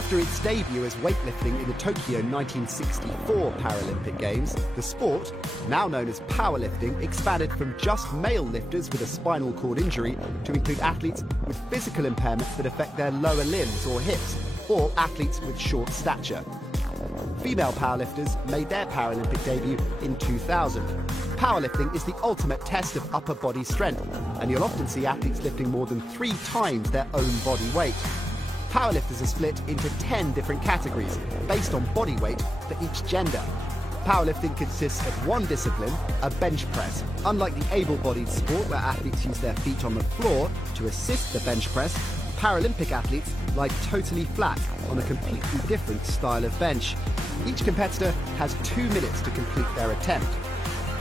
After its debut as weightlifting in the Tokyo 1964 Paralympic Games, the sport, now known as powerlifting, expanded from just male lifters with a spinal cord injury to include athletes with physical impairments that affect their lower limbs or hips, or athletes with short stature. Female powerlifters made their Paralympic debut in 2000. Powerlifting is the ultimate test of upper body strength, and you'll often see athletes lifting more than 3 times their own body weight. Powerlifters are split into 10 different categories based on body weight for each gender. Powerlifting consists of one discipline, a bench press. Unlike the able-bodied sport where athletes use their feet on the floor to assist the bench press, Paralympic athletes lie totally flat on a completely different style of bench. Each competitor has 2 minutes to complete their attempt.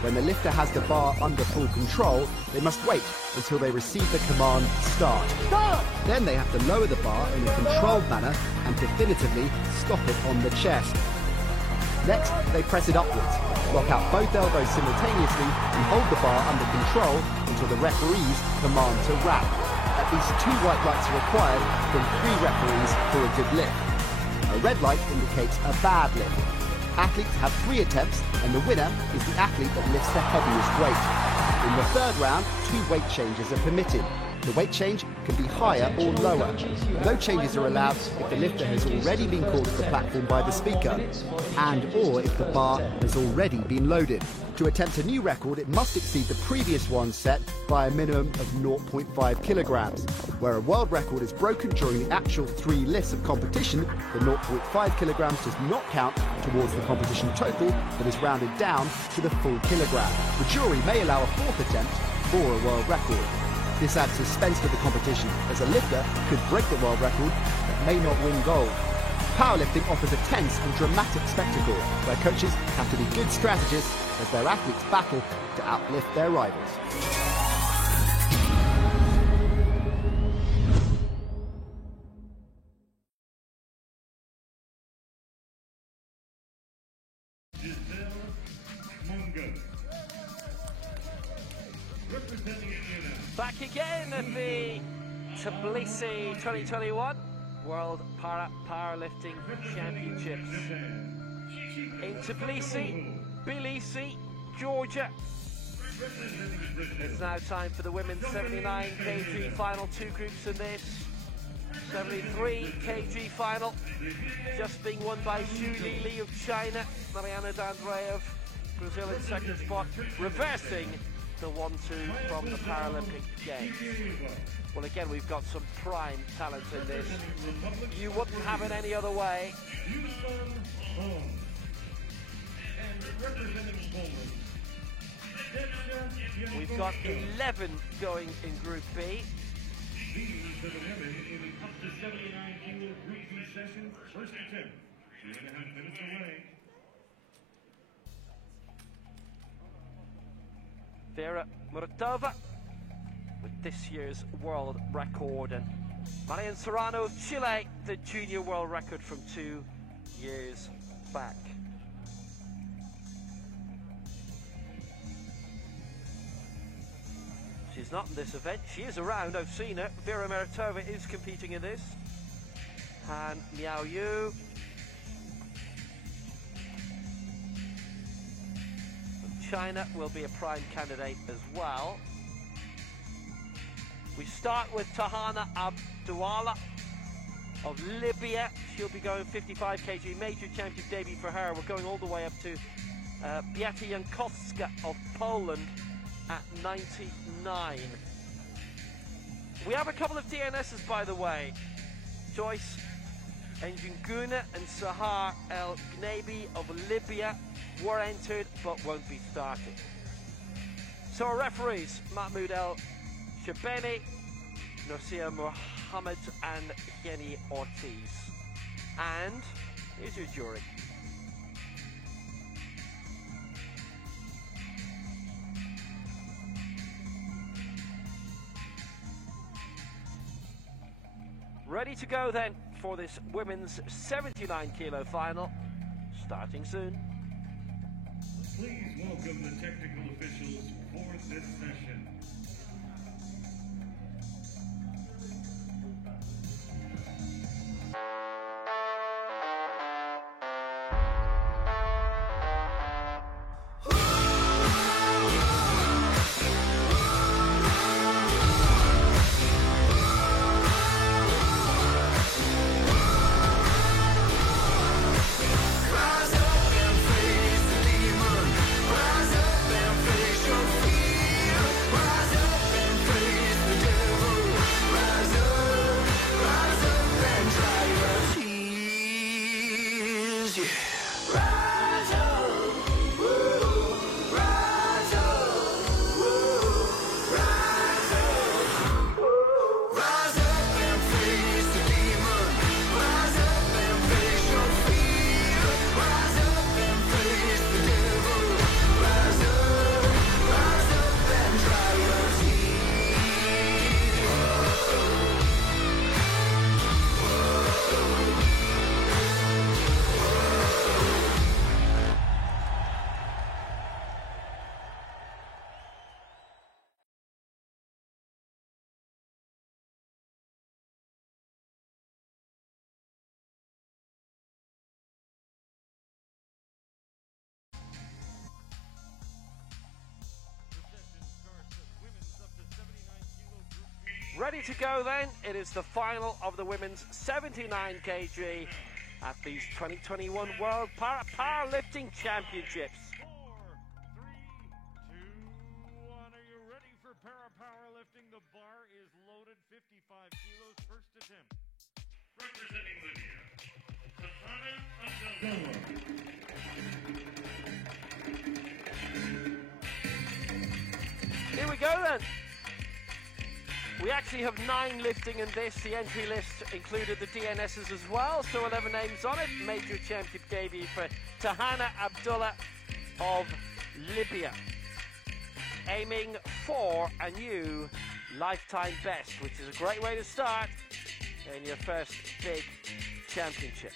When the lifter has the bar under full control, they must wait until they receive the command, start. Stop! Then they have to lower the bar in a controlled manner and definitively stop it on the chest. Next, they press it upwards, lock out both elbows simultaneously and hold the bar under control until the referee's command to wrap. At least 2 white lights are required from 3 referees for a good lift. A red light indicates a bad lift. Athletes have 3 attempts, and the winner is the athlete that lifts the heaviest weight. In the 3rd round, 2 weight changes are permitted. The weight change can be higher or lower. No changes are allowed if the lifter has already been called to the platform by the speaker, and or if the bar has already been loaded. To attempt a new record, it must exceed the previous one set by a minimum of 0.5 kilograms. Where a world record is broken during the actual 3 lifts of competition, the 0.5 kilograms does not count towards the competition total, but is rounded down to the full kilogram. The jury may allow a 4th attempt for a world record. This adds suspense to the competition, as a lifter could break the world record but may not win gold. Powerlifting offers a tense and dramatic spectacle where coaches have to be good strategists as their athletes battle to outlift their rivals. Back again at the Tbilisi 2021 World Powerlifting Championships in Tbilisi, Georgia. It's now time for the women's 79 kg final. 2 groups in this 73 kg final, just being won by Xu Lili of China, Mariana D'Andrea of Brazil in 2nd spot, reversing the 1-2 from the Paralympic Games. Well, again, we've got some prime talent in this. You wouldn't have it any other way. We've got 11 going in Group B. These are the women in the up to 79 kilo Group B session. First attempt, 2.5 minutes away. Vera Muratova with this year's world record, and Marian Serrano of Chile, the junior world record from 2 years back. She's not in this event. She is around. I've seen her. Vera Muratova is competing in this. Han Miao Yu. China will be a prime candidate as well. We start with Tahana Abdullah of Libya. She'll be going 55 kg, major champion debut for her. We're going all the way up to Beata Jankowska of Poland at 99. We have a couple of DNSs, by the way. Joyce Njuguna and Sahar El Gnabi of Libya were entered but won't be starting. So our referees, Mahmoud El Shabeni, Nosia Mohammed and Jenny Ortiz. And here's your jury. Ready to go then for this women's 79 kilo final, starting soon. Please welcome the technical officials for this session. Ready to go then. It is the final of the women's 79 kg at these 2021 World Powerlifting Championships. 4, 3, 2, 1. Are you ready for powerlifting? The bar is loaded, 55 kilos, first attempt. Representing Libya, Tahana Abdullah. Here we go then. We actually have 9 lifting in this. The entry list included the DNSs as well, so 11 names on it. Major championship debut for Tahana Abdullah of Libya, aiming for a new lifetime best, which is a great way to start in your first big championship.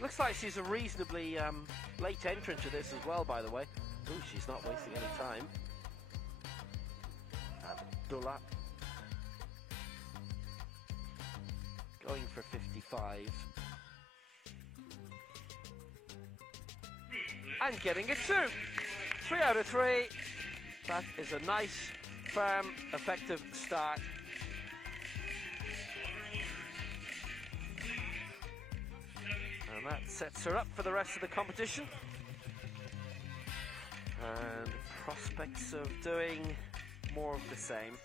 Looks like she's a reasonably late entrant to this as well, by the way. Ooh, she's not wasting any time. Abdullah going for 55 and getting it too. 3 out of 3. That is a nice, firm, effective start. And that sets her up for the rest of the competition. And prospects of doing more of the same.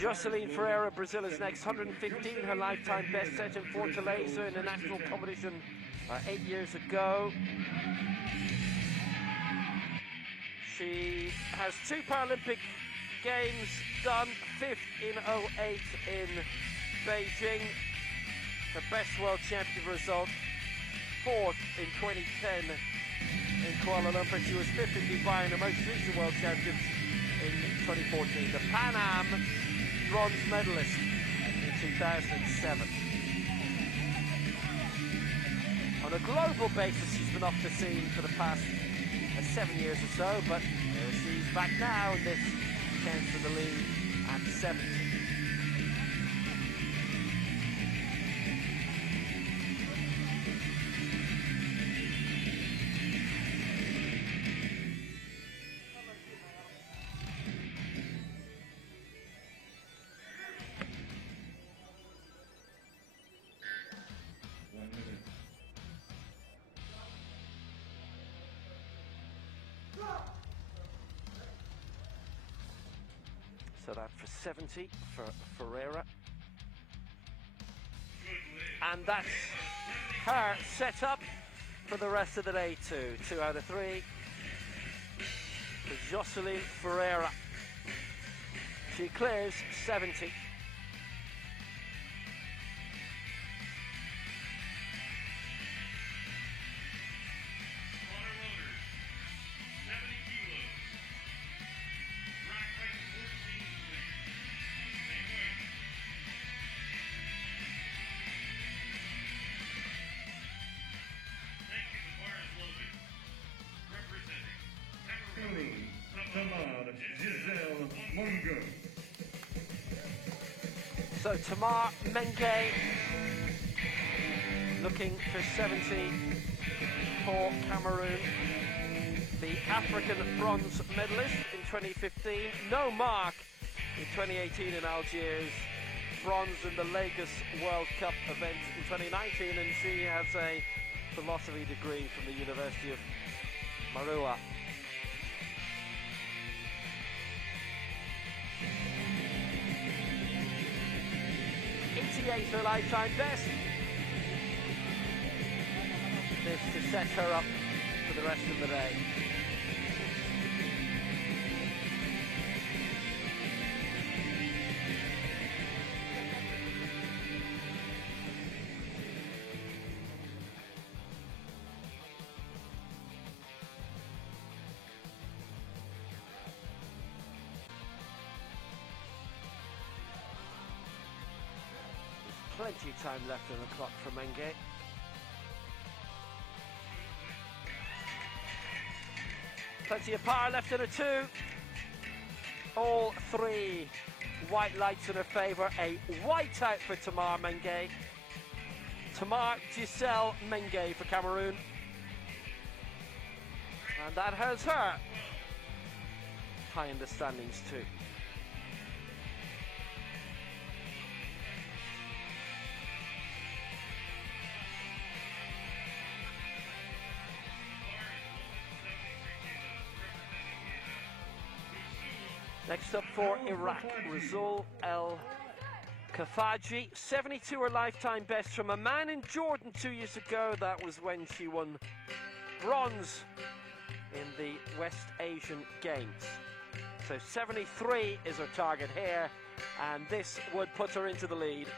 Jocelyn Ferreira, Brazil is next, 115, her lifetime best set in Fortaleza in a national competition 8 years ago. She has 2 Paralympic Games done, 5th in 08 in Beijing. Her best world champion result, 4th in 2010 in Kuala Lumpur. She was 5th in Dubai in her most recent world champions in 2014. The Pan Am bronze medalist in 2007. On a global basis, she's been off the scene for the past 7 years or so, but she's back now in this chance for the lead at 70. So that for 70 for Ferreira. And that's her set up for the rest of the day too. 2 out of 3 for Jocelyn Ferreira. She clears 70. So Tamar Menge looking for 70 for Cameroon. The African bronze medalist in 2015. No mark in 2018 in Algiers. Bronze in the Lagos World Cup event in 2019, and she has a philosophy degree from the University of Marua. Her lifetime best. This to set her up for the rest of the day. Plenty of time left on the clock for Menge. Plenty of power left in a 2. All 3 white lights in her favour. A white out for Tamar Menge. Tamar Giselle Menge for Cameroon. And that has her high in the standings too. Next up for Iraq, Rasoul El Kafaji, 72 her lifetime best from a man in Jordan 2 years ago. That was when she won bronze in the West Asian Games. So 73 is her target here, and this would put her into the lead.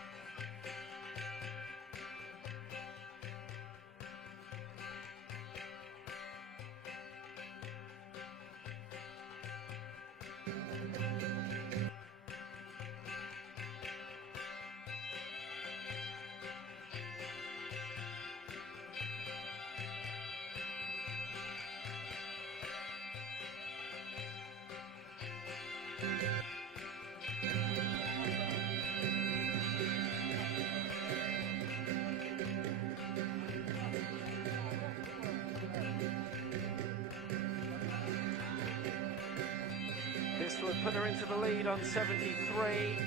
This would put her into the lead on 73.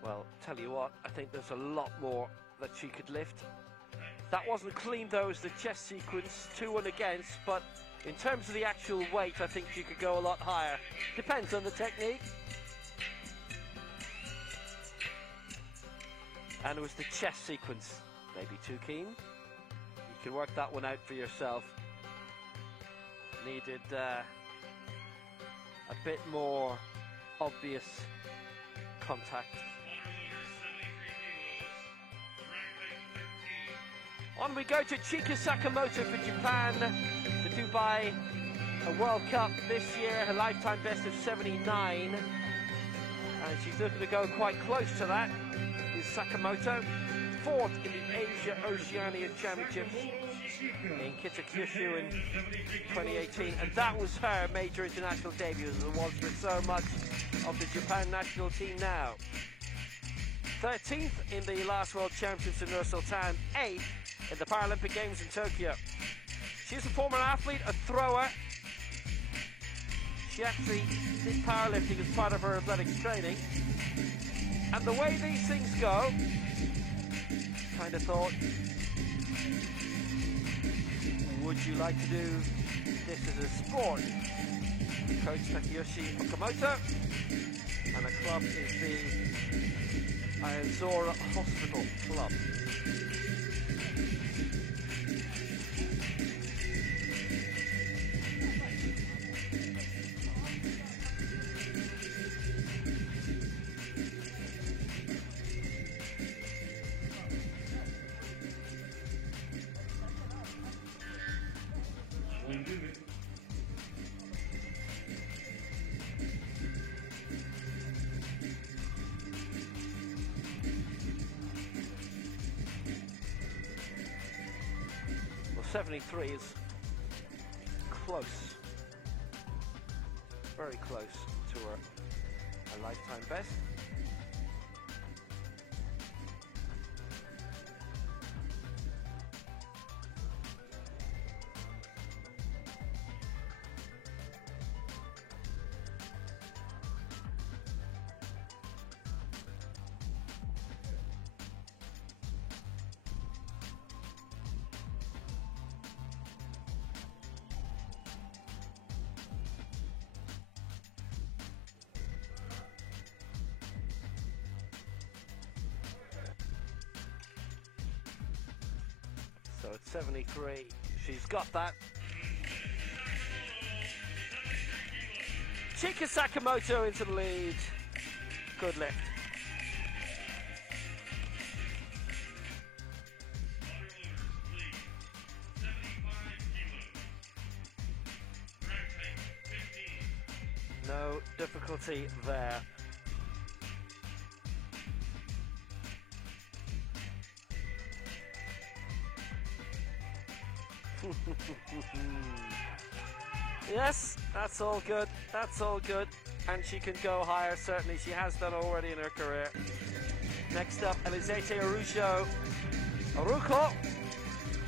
Well, tell you what, I think there's a lot more that she could lift. That wasn't clean though as the chest sequence, 2-1 against, but in terms of the actual weight, I think she could go a lot higher. Depends on the technique. And it was the chest sequence, maybe too keen. You can work that one out for yourself. Needed a bit more obvious contact. On we go to Chika Sakamoto for Japan, the Dubai World Cup this year, her lifetime best of 79. And she's looking to go quite close to that, is Sakamoto. 4th in the Asia Oceania Championships in Kitakyushu in 2018. And that was her major international debut, as it was for so much of the Japan national team now. 13th in the last World Championships in Nur Sultan, 8th in the Paralympic Games in Tokyo. She's a former athlete, a thrower. She actually did powerlifting as part of her athletics training. And the way these things go, kind of thought, would you like to do this as a sport? Coach Takeyoshi Okamoto, and the club is the Ayazora Hospital Club. Well, 73 is close, very close to her lifetime best. So it's 73. She's got that. Chika Sakamoto into the lead. Good lift. No difficulty there. Yes, that's all good. That's all good. And she can go higher, certainly. She has done already in her career. Next up, Elisete Araujo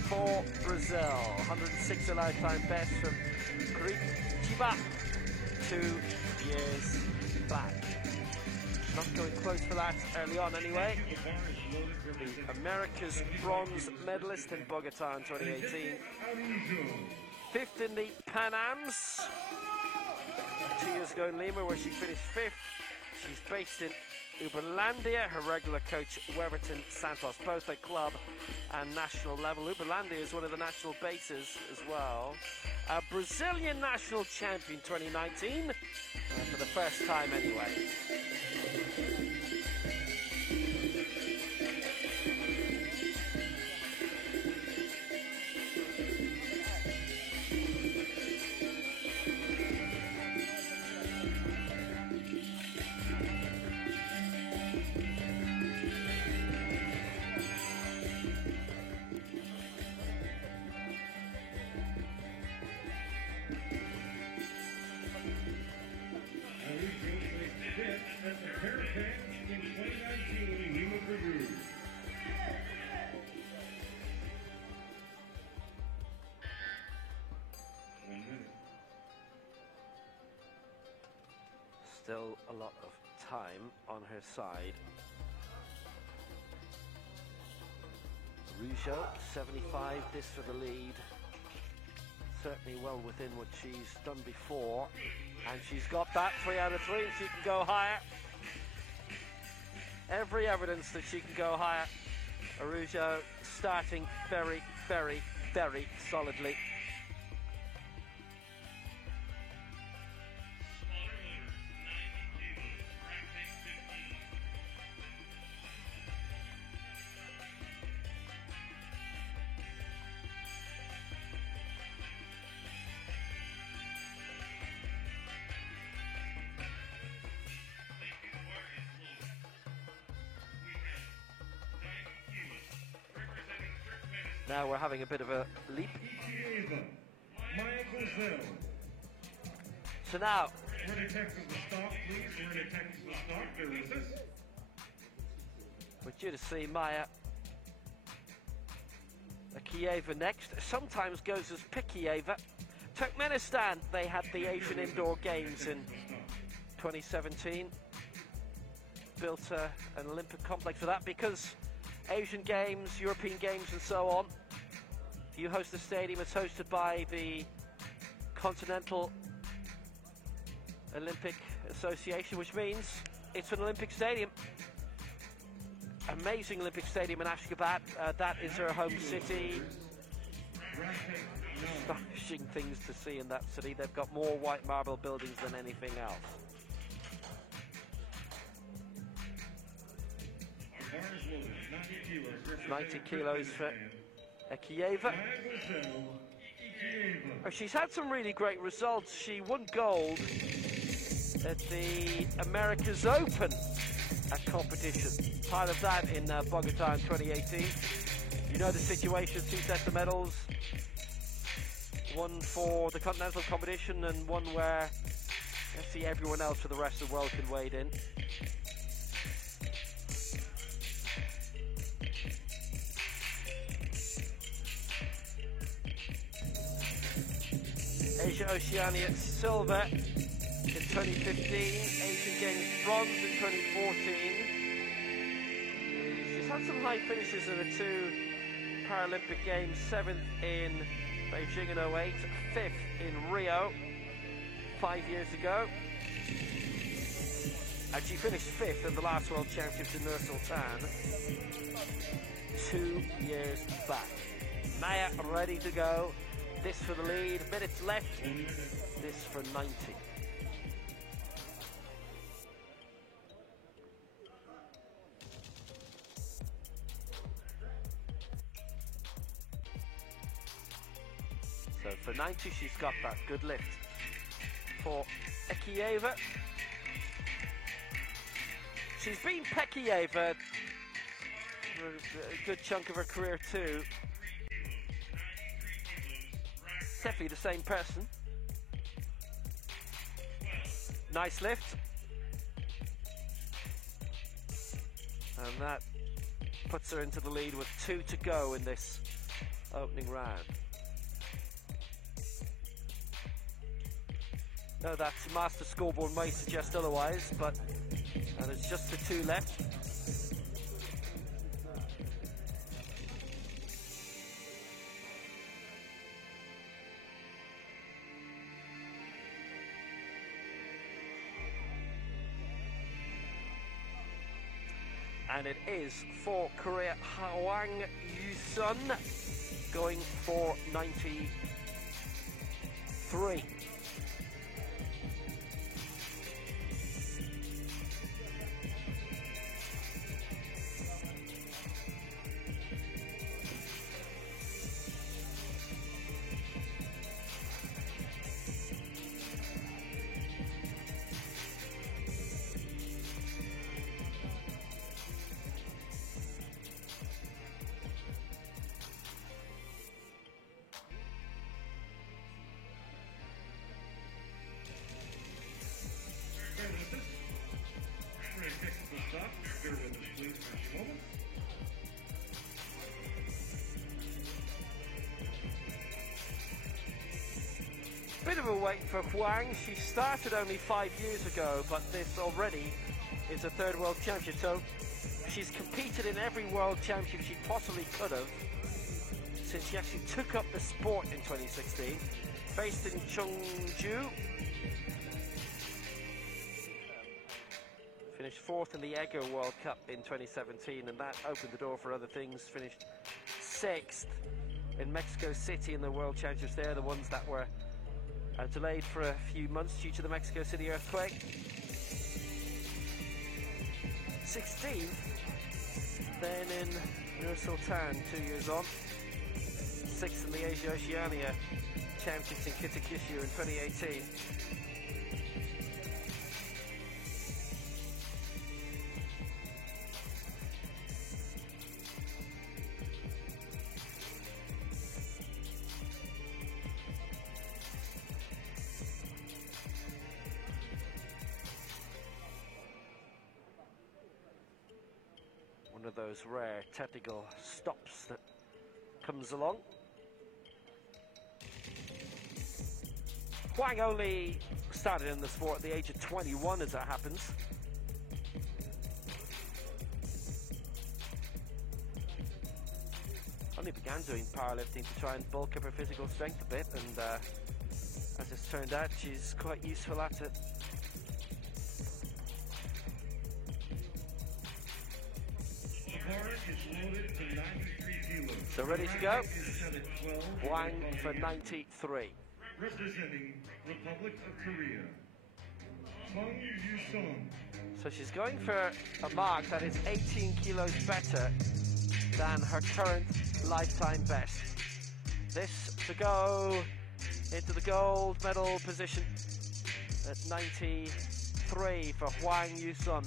for Brazil. 106 a lifetime best from Curitiba. 2 years back. Not going close for that early on anyway. The America's bronze medalist in Bogota in 2018. 5th in the Pan Ams 2 years ago in Lima, where she finished 5th. She's based in Uberlandia. Her regular coach Weverton Santos, both at club and national level. Uberlandia is one of the national bases as well. A Brazilian national champion 2019, for the first time anyway. Still a lot of time on her side. Araujo, 75, this for the lead. Certainly well within what she's done before. And she's got that 3 out of 3, and she can go higher. Every evidence that she can go higher. Araujo starting very, very, very solidly. Now we're having a bit of a leap. So now, We're to Texas with stock, please. We're to Texas with stock. Bear with us. we're due to see Maya Akieva next. Sometimes goes as Pikieva. Turkmenistan, they had the Asian Indoor Games in 2017. Built an Olympic complex for that because Asian Games, European Games and so on. If you host a stadium, it's hosted by the Continental Olympic Association, which means it's an Olympic stadium. Amazing Olympic stadium in Ashgabat. That is her home city. Astonishing things to see in that city. They've got more white marble buildings than anything else. 90 kilos for Akieva. Oh, she's had some really great results. She won gold at the America's Open competition. Part of that in Bogota in 2018. You know the situation, 2 sets of medals. One for the continental competition and one where, let's see, everyone else for the rest of the world can wade in. Asia Oceania silver in 2015, Asian Games bronze in 2014. She's had some high finishes in the 2 Paralympic Games, 7th in Beijing in 08, 5th in Rio 5 years ago. And she finished 5th in the last World Championships in Nur Sultan 2 years back. Maya ready to go. This for the lead. Minutes left. This for 90. So for 90, she's got that good lift. For Ekieva, she's been Pekieva for a good chunk of her career too. Definitely the same person. Nice lift. And that puts her into the lead with 2 to go in this opening round. No, that master scoreboard may suggest otherwise, but and it's just the 2 left. And it is for Korea Hwang Yu-sun going for 93. Bit of a wait for Hwang. She started only 5 years ago, but this already is her 3rd World Championship. So she's competed in every World Championship she possibly could have since she actually took up the sport in 2016. Based in Cheongju. Finished 4th in the Eggo World Cup in 2017, and that opened the door for other things. Finished 6th in Mexico City in the World Championships there, the ones that were delayed for a few months due to the Mexico City earthquake. 16th, then in Nur Sultan 2 years on. 6th in the Asia Oceania Championships in Kitakyushu in 2018. One of those rare technical stops that comes along. Hwang only started in the sport at the age of 21, as it happens. Only began doing powerlifting to try and bulk up her physical strength a bit, and as it's turned out, she's quite useful at it. So ready to go. Hwang for 93. Representing Republic of Korea, Hwang Yu-sun. So she's going for a mark that is 18 kilos better than her current lifetime best. This to go into the gold medal position at 93 for Hwang Yu-sun.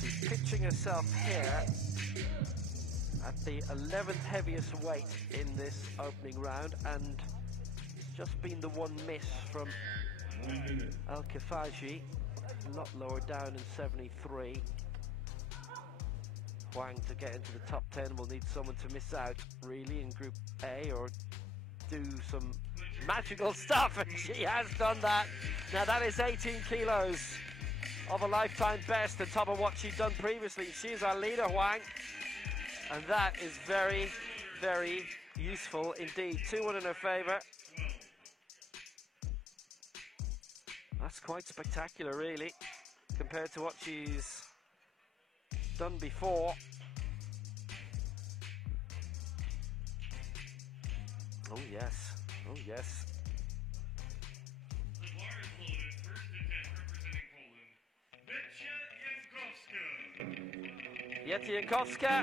She's pitching herself here at the 11th heaviest weight in this opening round, and it's just been the one miss from Al-Kafaji, a lot lower down in 73. Huang to get into the top 10 will need someone to miss out really in Group A or do some magical stuff, and she has done that. Now that is 18 kilos of a lifetime best on top of what she'd done previously. She's our leader, Huang, and that is very, very useful indeed. 2-1 in her favour. That's quite spectacular, really, compared to what she's done before. Oh yes, oh yes. The bar is loaded. First to 10, representing Poland, Wietrzy Jankowska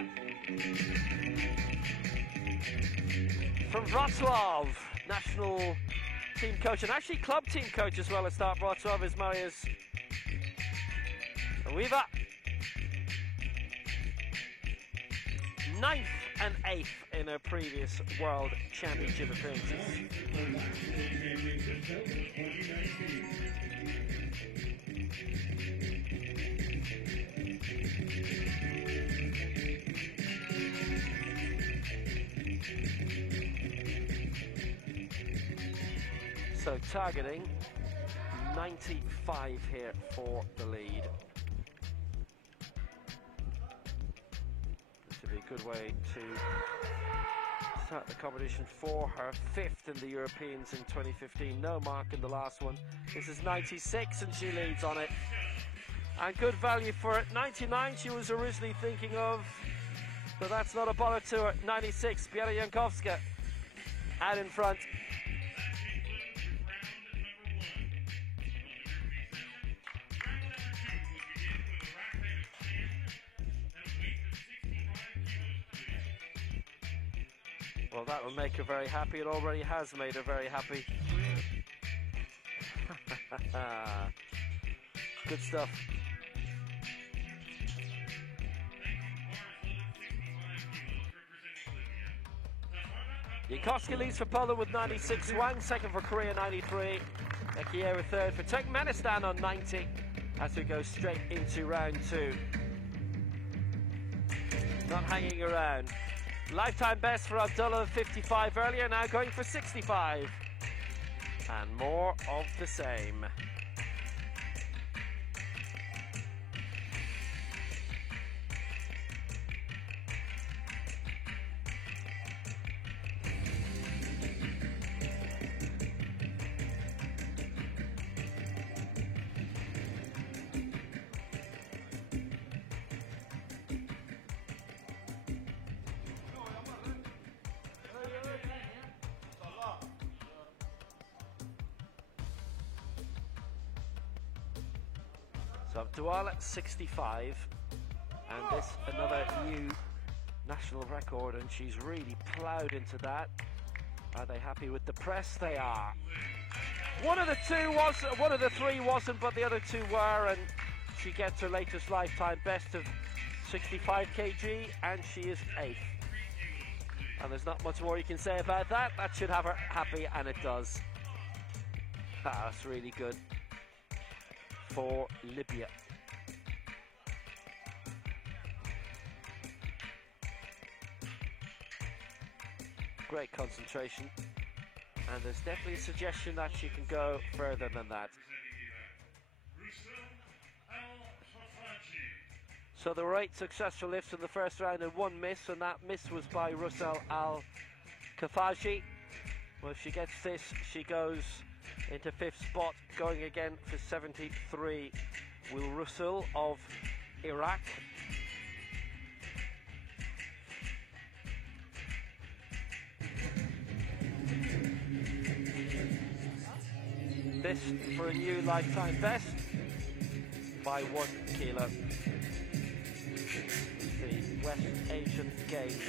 from Wrocław, national team coach and actually club team coach as well at Start Wrocław is Mariusz Weaver. 9th and 8th in her previous World Championship appearances. So targeting 95 here for the lead. This would be a good way to start the competition for her. 5th in the Europeans in 2015, no mark in the last one. This is 96 and she leads on it. And good value for it. 99 she was originally thinking of, but that's not a bother to her. 96, Wietrzy Jankowska out in front. Well, that will make her very happy. It already has made her very happy. Good stuff. Jankowska leads for Poland with 96. Wang second for Korea, 93. Ekiera third for Turkmenistan on 90 as we go straight into round 2. Not hanging around. Lifetime best for Abdullah, 55 earlier, now going for 65. And more of the same. So Abdullah at 65, and this another new national record, and she's really ploughed into that. Are they happy with the press? They are. One of the three wasn't, but the other two were, and she gets her latest lifetime best of 65 kg, and she is 8th. And there's not much more you can say about that. That should have her happy, and it does. That's really good for Libya. Great concentration, and there's definitely a suggestion that she can go further than that. So there were 8 successful lifts in the first round and 1 miss, and that miss was by Russell Al-Kafaji. Well, if she gets this, she goes into 5th spot, going again for 73. Will Russell of Iraq. This for a new lifetime best by 1 kilo. The West Asian Games,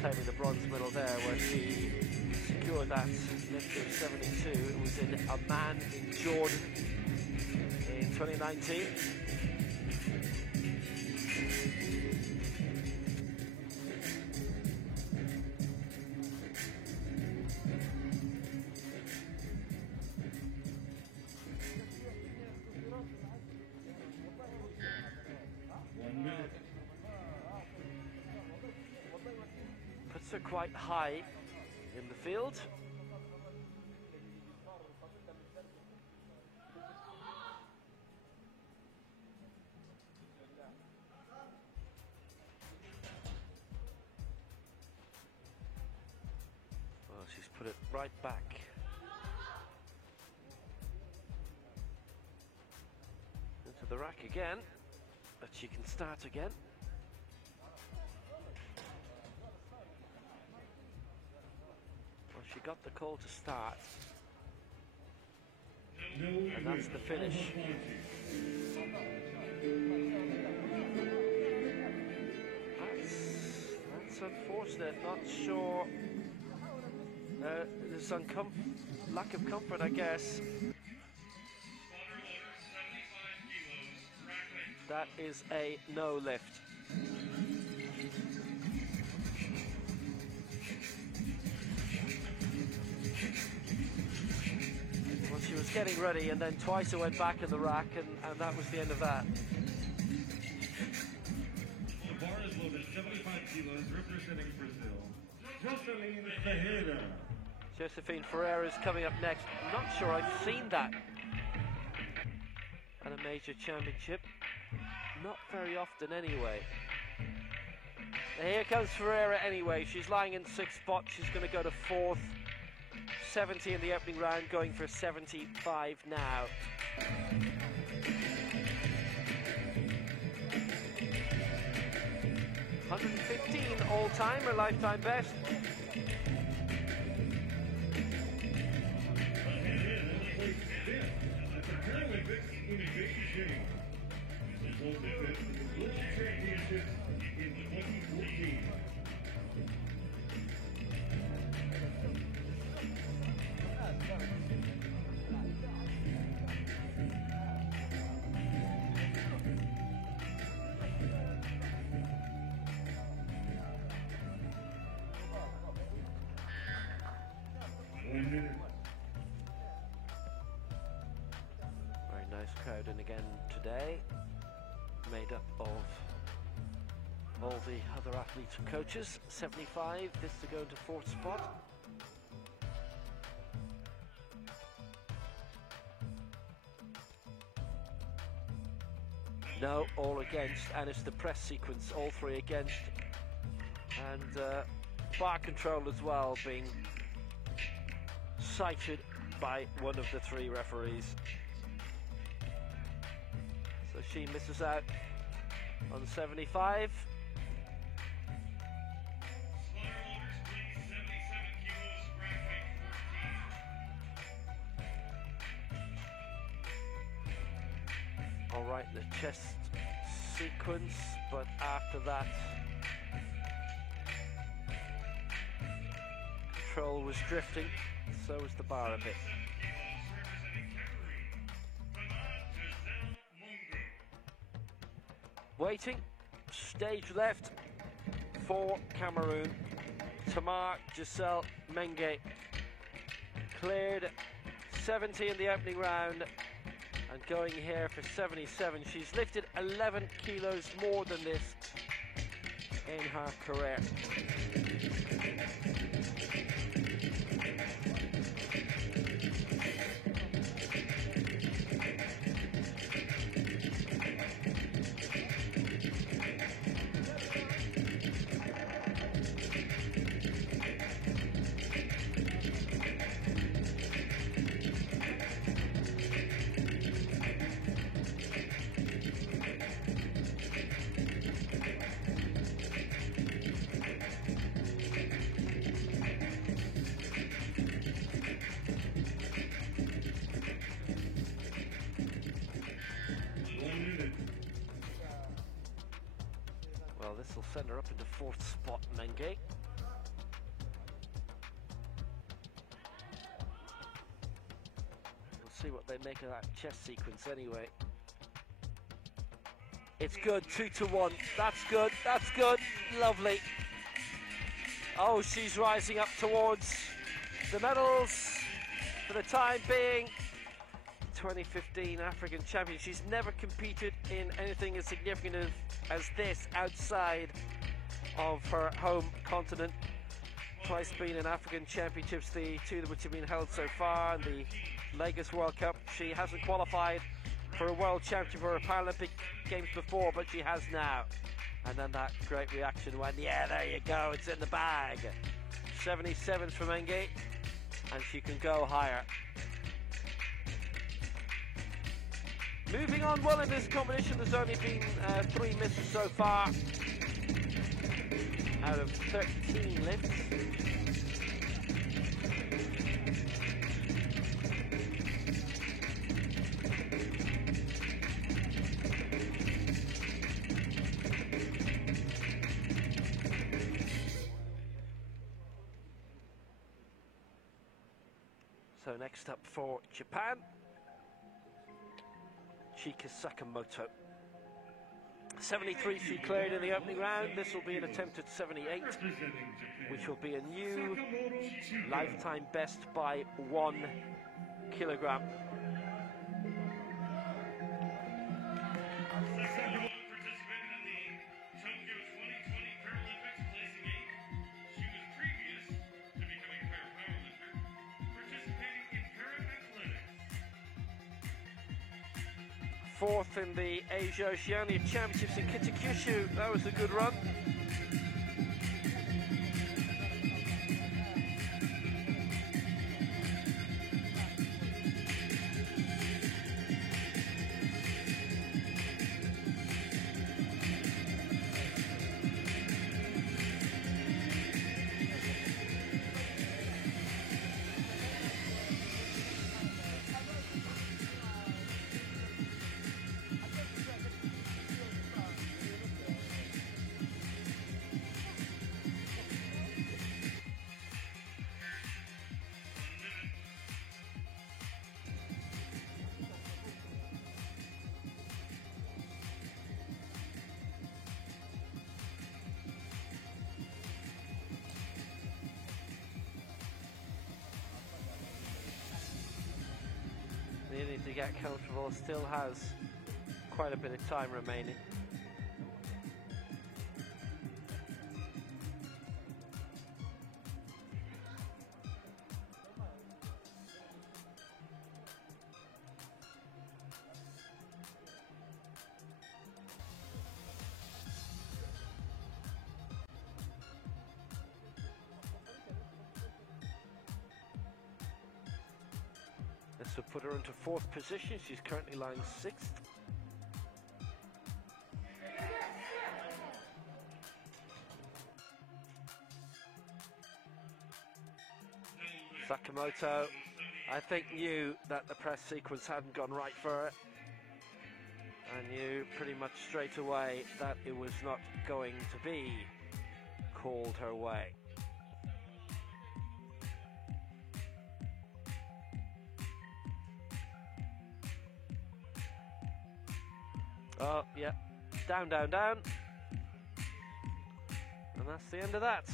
claiming the bronze medal there, where she secured that lift of 72. It was in Amman in Jordan in 2019. Stakes are quite high in the field. Well, she's put it right back. Into the rack again, but she can start again. Well, she got the call to start, and that's the finish. That's unfortunate. Not sure. There's some lack of comfort, I guess. That is a no lift. Well, she was getting ready, and then twice it went back in the rack, and that was the end of that. The bar is loaded 75 kilos, representing Brazil, Josephine Ferreira. Josephine Ferreira is coming up next. I'm not sure I've seen that at a major championship. Not very often anyway. Here comes Ferreira anyway. She's lying in 6th spot. She's going to go to 4th. 70 in the opening round, going for 75 now. $115 all-time, her lifetime best. At the Paralympics in Beijing. She holds the fifth World Championships in 2014. Very nice crowd in again today, made up of all the other athletes and coaches. 75, this to go into 4th spot. No, all against, and it's the press sequence, all three against, and bar control as well being cited by one of the 3 referees. So she misses out on 75. All right, the chest sequence, but after that, control was drifting, so was the bar a bit. Waiting, stage left for Cameroon. Tamar Giselle Menge cleared 70 in the opening round and going here for 77. She's lifted 11 kilos more than this in her career. Well, this will send her up into 4th spot, Menge. We'll see what they make of that chest sequence anyway. It's good, 2-1. That's good, that's good. Lovely. Oh, she's rising up towards the medals for the time being. 2015 African champion. She's never competed in anything as significant as this outside of her home continent. twice been in African Championships, the two which have been held so far, and the Lagos World Cup. She hasn't qualified for a World Championship or a Paralympic Games before, but she has now. And then that great reaction when, yeah, there you go, it's in the bag. 77 from Engie, and she can go higher. Moving on well in this competition, there's only been 3 misses so far out of 13 lifts. So next up for Japan, Chika Sakamoto. 73 she cleared in the opening round. This will be an attempt at 78, which will be a new lifetime best by 1 kilogram. Fourth in the Asia Oceania Championships in Kitakyushu. That was a good run. Needing to get comfortable, still has quite a bit of time remaining. This will put her into 4th position. She's currently lying 6th. Sakamoto, I think, knew that the press sequence hadn't gone right for her, and knew pretty much straight away that it was not going to be called her way. Oh, yeah. Down, down, down. And that's the end of that.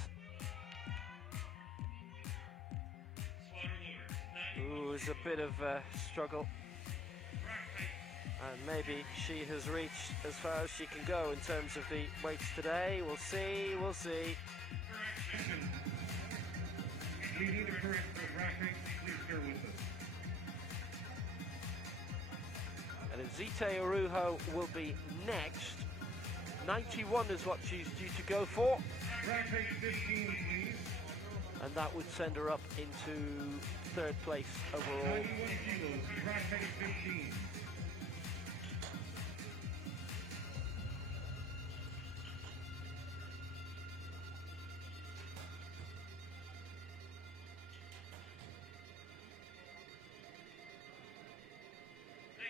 Ooh, it's a bit of a struggle. And maybe she has reached as far as she can go in terms of the weights today. We'll see, we'll see. If you need a correct graphic, please bear with us. And Zite Arujo will be next. 91 is what she's due to go for. Track page 15, please. And that would send her up into 3rd place overall. 91 kilos, track page 15.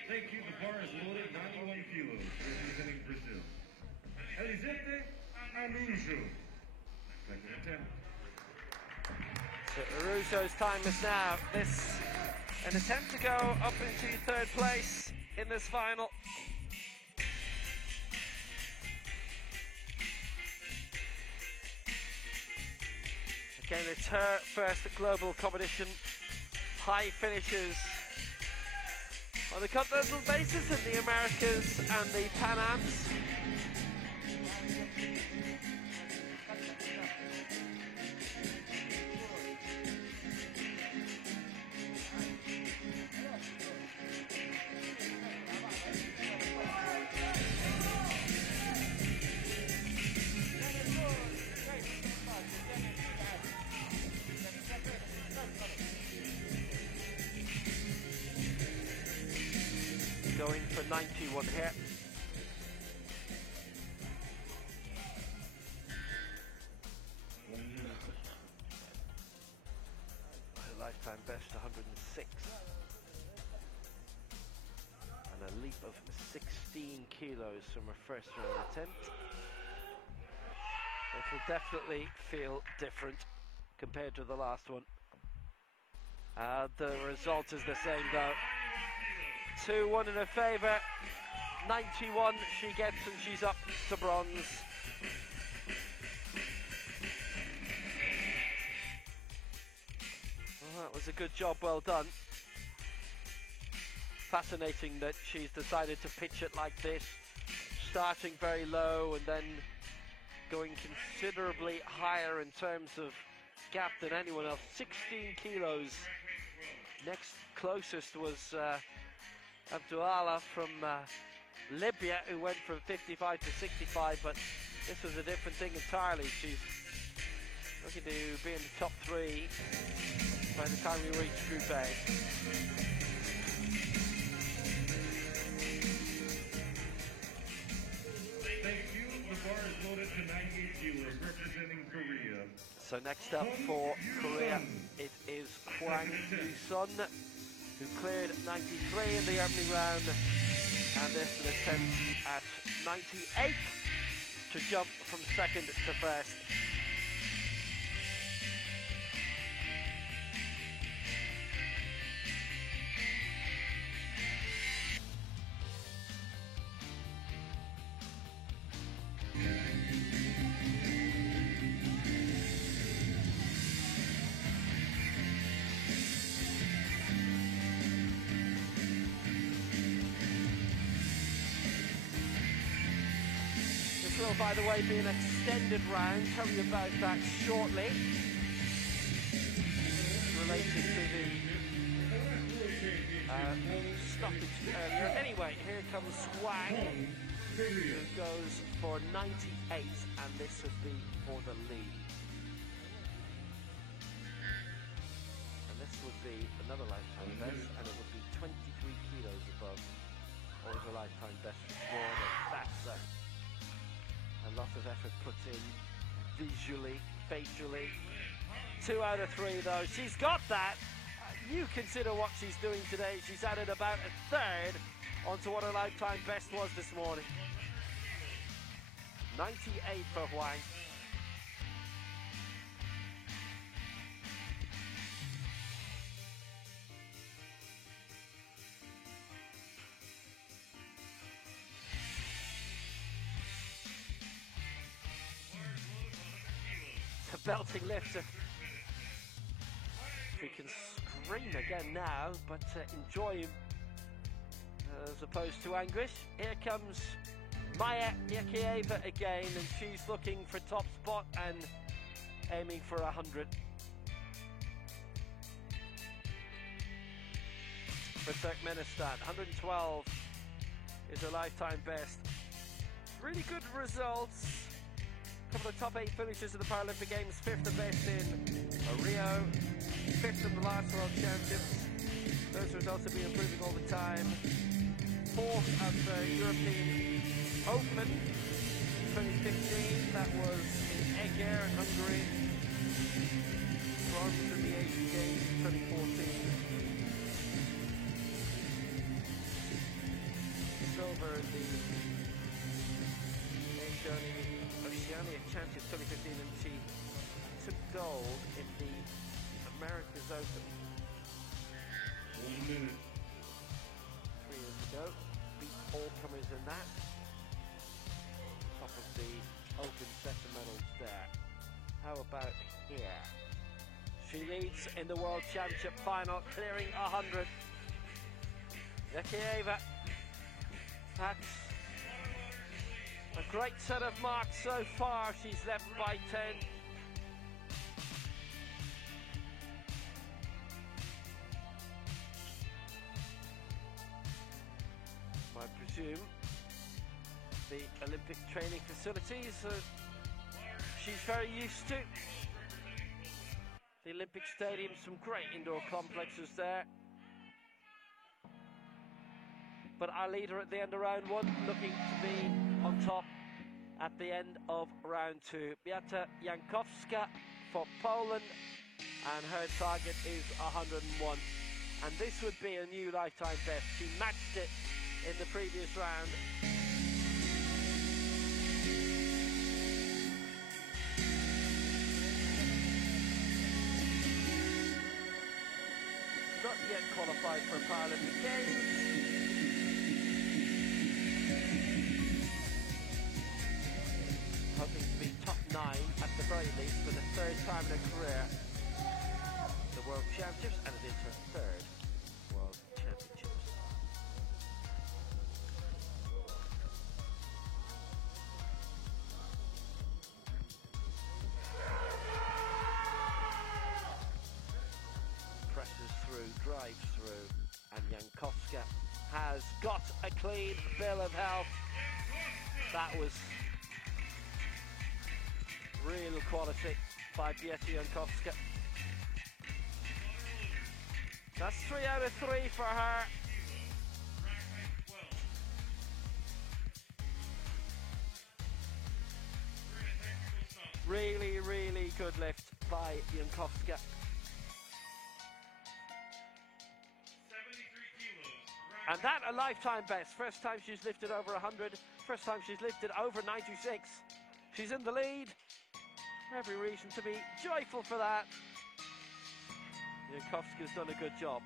Thank you. The bar is loaded, 91 kilos, representing Brazil. Elizete Arujo. Second attempt. So Arujo's time is now. This an attempt to go up into 3rd place in this final. Again, it's her first global competition. High finishes on the continental basis in the Americas and the Pan Ams. a 91 here. Lifetime best 106. And a leap of 16 kilos from her first round attempt. It will definitely feel different compared to the last one. The result is the same though. 2-1 in her favour. 91 she gets, and she's up to bronze. Well, that was a good job, well done. Fascinating that she's decided to pitch it like this, starting very low and then going considerably higher in terms of gap than anyone else. 16 kilos. Next closest was Abdullah from Libya, who went from 55 to 65, but this was a different thing entirely. She's looking to be in the top 3 by the time we reach Group A. Thank you. The bar is loaded to 98 kilos, representing Korea. So next up for Korea, it is Hwang Yu-sun, who cleared 93 in the opening round, and this an attempt at 98 to jump from second to first. Will, by the way, be an extended round. Tell you about that shortly. Related to the stoppage earlier. Anyway, here comes Hwang, who goes for 98, and this would be for the lead. And this would be another lifetime best, and it would be 23 kilos above what was a lifetime best this morning. That's a lot of effort put in visually, facially. 2 out of 3 though. She's got that. You consider what she's doing today. She's added about a third onto what her lifetime best was this morning. 98 for Hwang. Belting lift. We can scream again now, but enjoy him as opposed to anguish. Here comes Maya Yakieva again, and she's looking for top spot and aiming for 100. For Turkmenistan, 112 is her lifetime best. Really good results. Couple of top 8 finishes in the Paralympic Games, 5th the best in Rio, 5th in the last World Championships. Those results have been improving all the time. 4th at the European Open 2015, that was in Eger in Hungary. Bronze in the Asian Games 2014. Silver in the Oceania Championships 2015, and she took gold in the Americas Open 3 years ago. Beat all comers in that. Top of the Open set of medals there. How about here? She leads in the World Championship final, clearing 100. Yakieva. That's a great set of marks so far. She's left by 10. I presume the Olympic training facilities she's very used to. The Olympic Stadium, some great indoor complexes there. but our leader at the end of round 1 looking to be on top at the end of round 2. Beata Jankowska for Poland, and her target is 101. And this would be a new lifetime best. She matched it in the previous round. Not yet qualified for Paralympic Games. Hoping to be top 9 at the very least for the 3rd time in her career. The World Championships, and it is her 3rd World Championships. Presses through, drives through, and Jankowska has got a clean bill of health. That was real quality by Beata Jankowska. That's 3 out of 3 for her. Really, really good lift by Jankowska. 73 kilos. And that a lifetime best. First time she's lifted over 100. First time she's lifted over 96. She's in the lead. Every reason to be joyful for that. Jankowska's done a good job.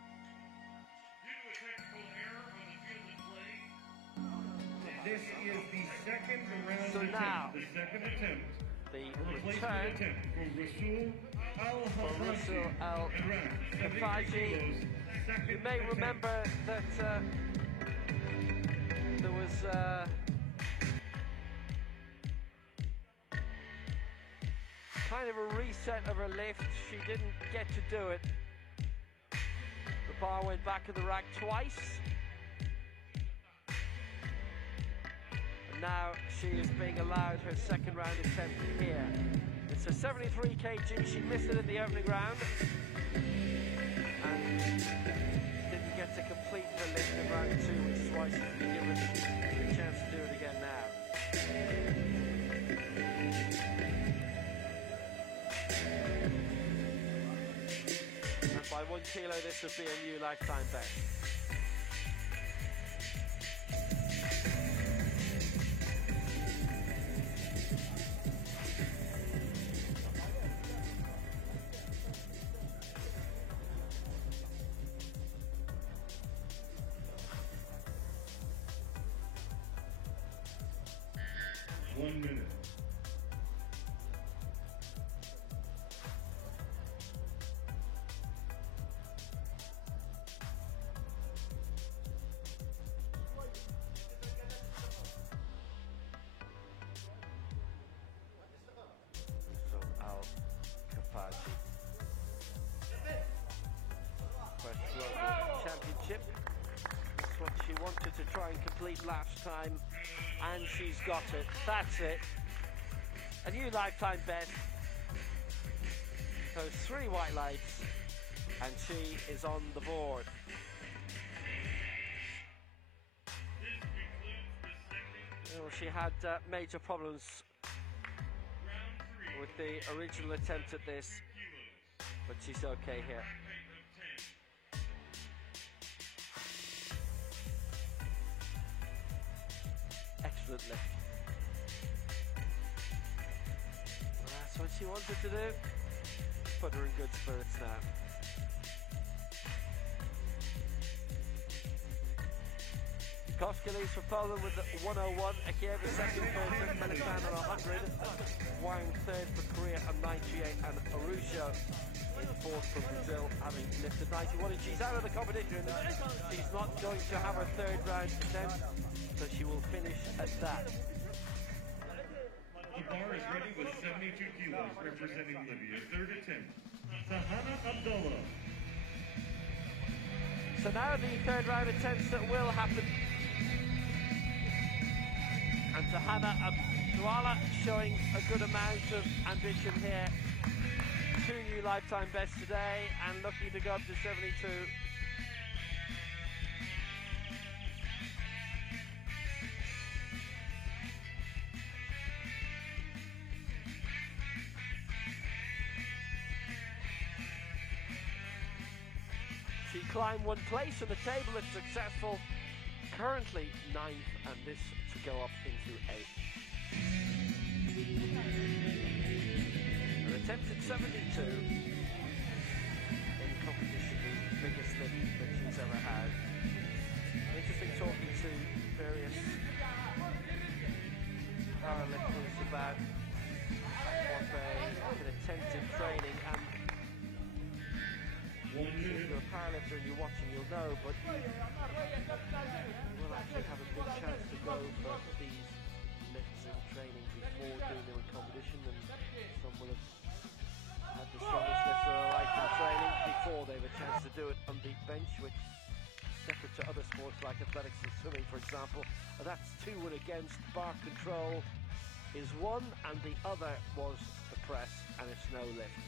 Due to a technical error on the field of play. This is the second round So attempt. now, The second attempt. the A replacement return attempt for Rasul for Rasul Al-Khafaji. You may remember that there was kind of a reset of her lift. She didn't get to do it. The bar went back in the rack twice. And now she is being allowed her 2nd round attempt here. It's a 73 kg. She missed it in the opening round. And didn't get to complete her lift in round 2, which is why she's been given a chance to do it again now. And by 1 kilo, this would be a new lifetime best. One minute. So Al-Khafaji. First Global Championship. That's what she wanted to try and complete last time. And she's got it. That's it. A new lifetime best. Those 3 white lights, and she is on the board. Well, she had major problems with the original attempt at this, but she's okay here. Excellent lift. Well, that's what she wanted to do. Put her in good spirits now. Jankowska leads for Poland with 101. Akieva 2nd for Turkmenistan on 100. Wang 3rd for Korea on 98. And Araujo in 4th for Brazil, having lifted 91. And she's out of the competition. She's not going to have her 3rd round attempt, so she will finish at that. The bar is ready with 72 kilos, representing Libya. 3rd attempt. Tahana Abdullah. So now the 3rd round attempts that will happen. And Tahana Abdullah showing a good amount of ambition here. 2 new lifetime bests today and lucky to go up to 72. climb one place on the table if successful. Currently 9th, and this to go up into 8th. An attempt at 72 in competition, the biggest that she's ever had. Interesting talking to various powerlifters about what they can attempt in training, and if you're a powerlifter and you're watching, you'll know, but you will actually have a big chance to go for these lifts in training before doing them in competition, and some will have had the strongest lifts of their life in training before they have a chance to do it on the bench, which is separate to other sports like athletics and swimming, for example. That's 2 and against. Bar control is 1, and the other was the press, and it's no lift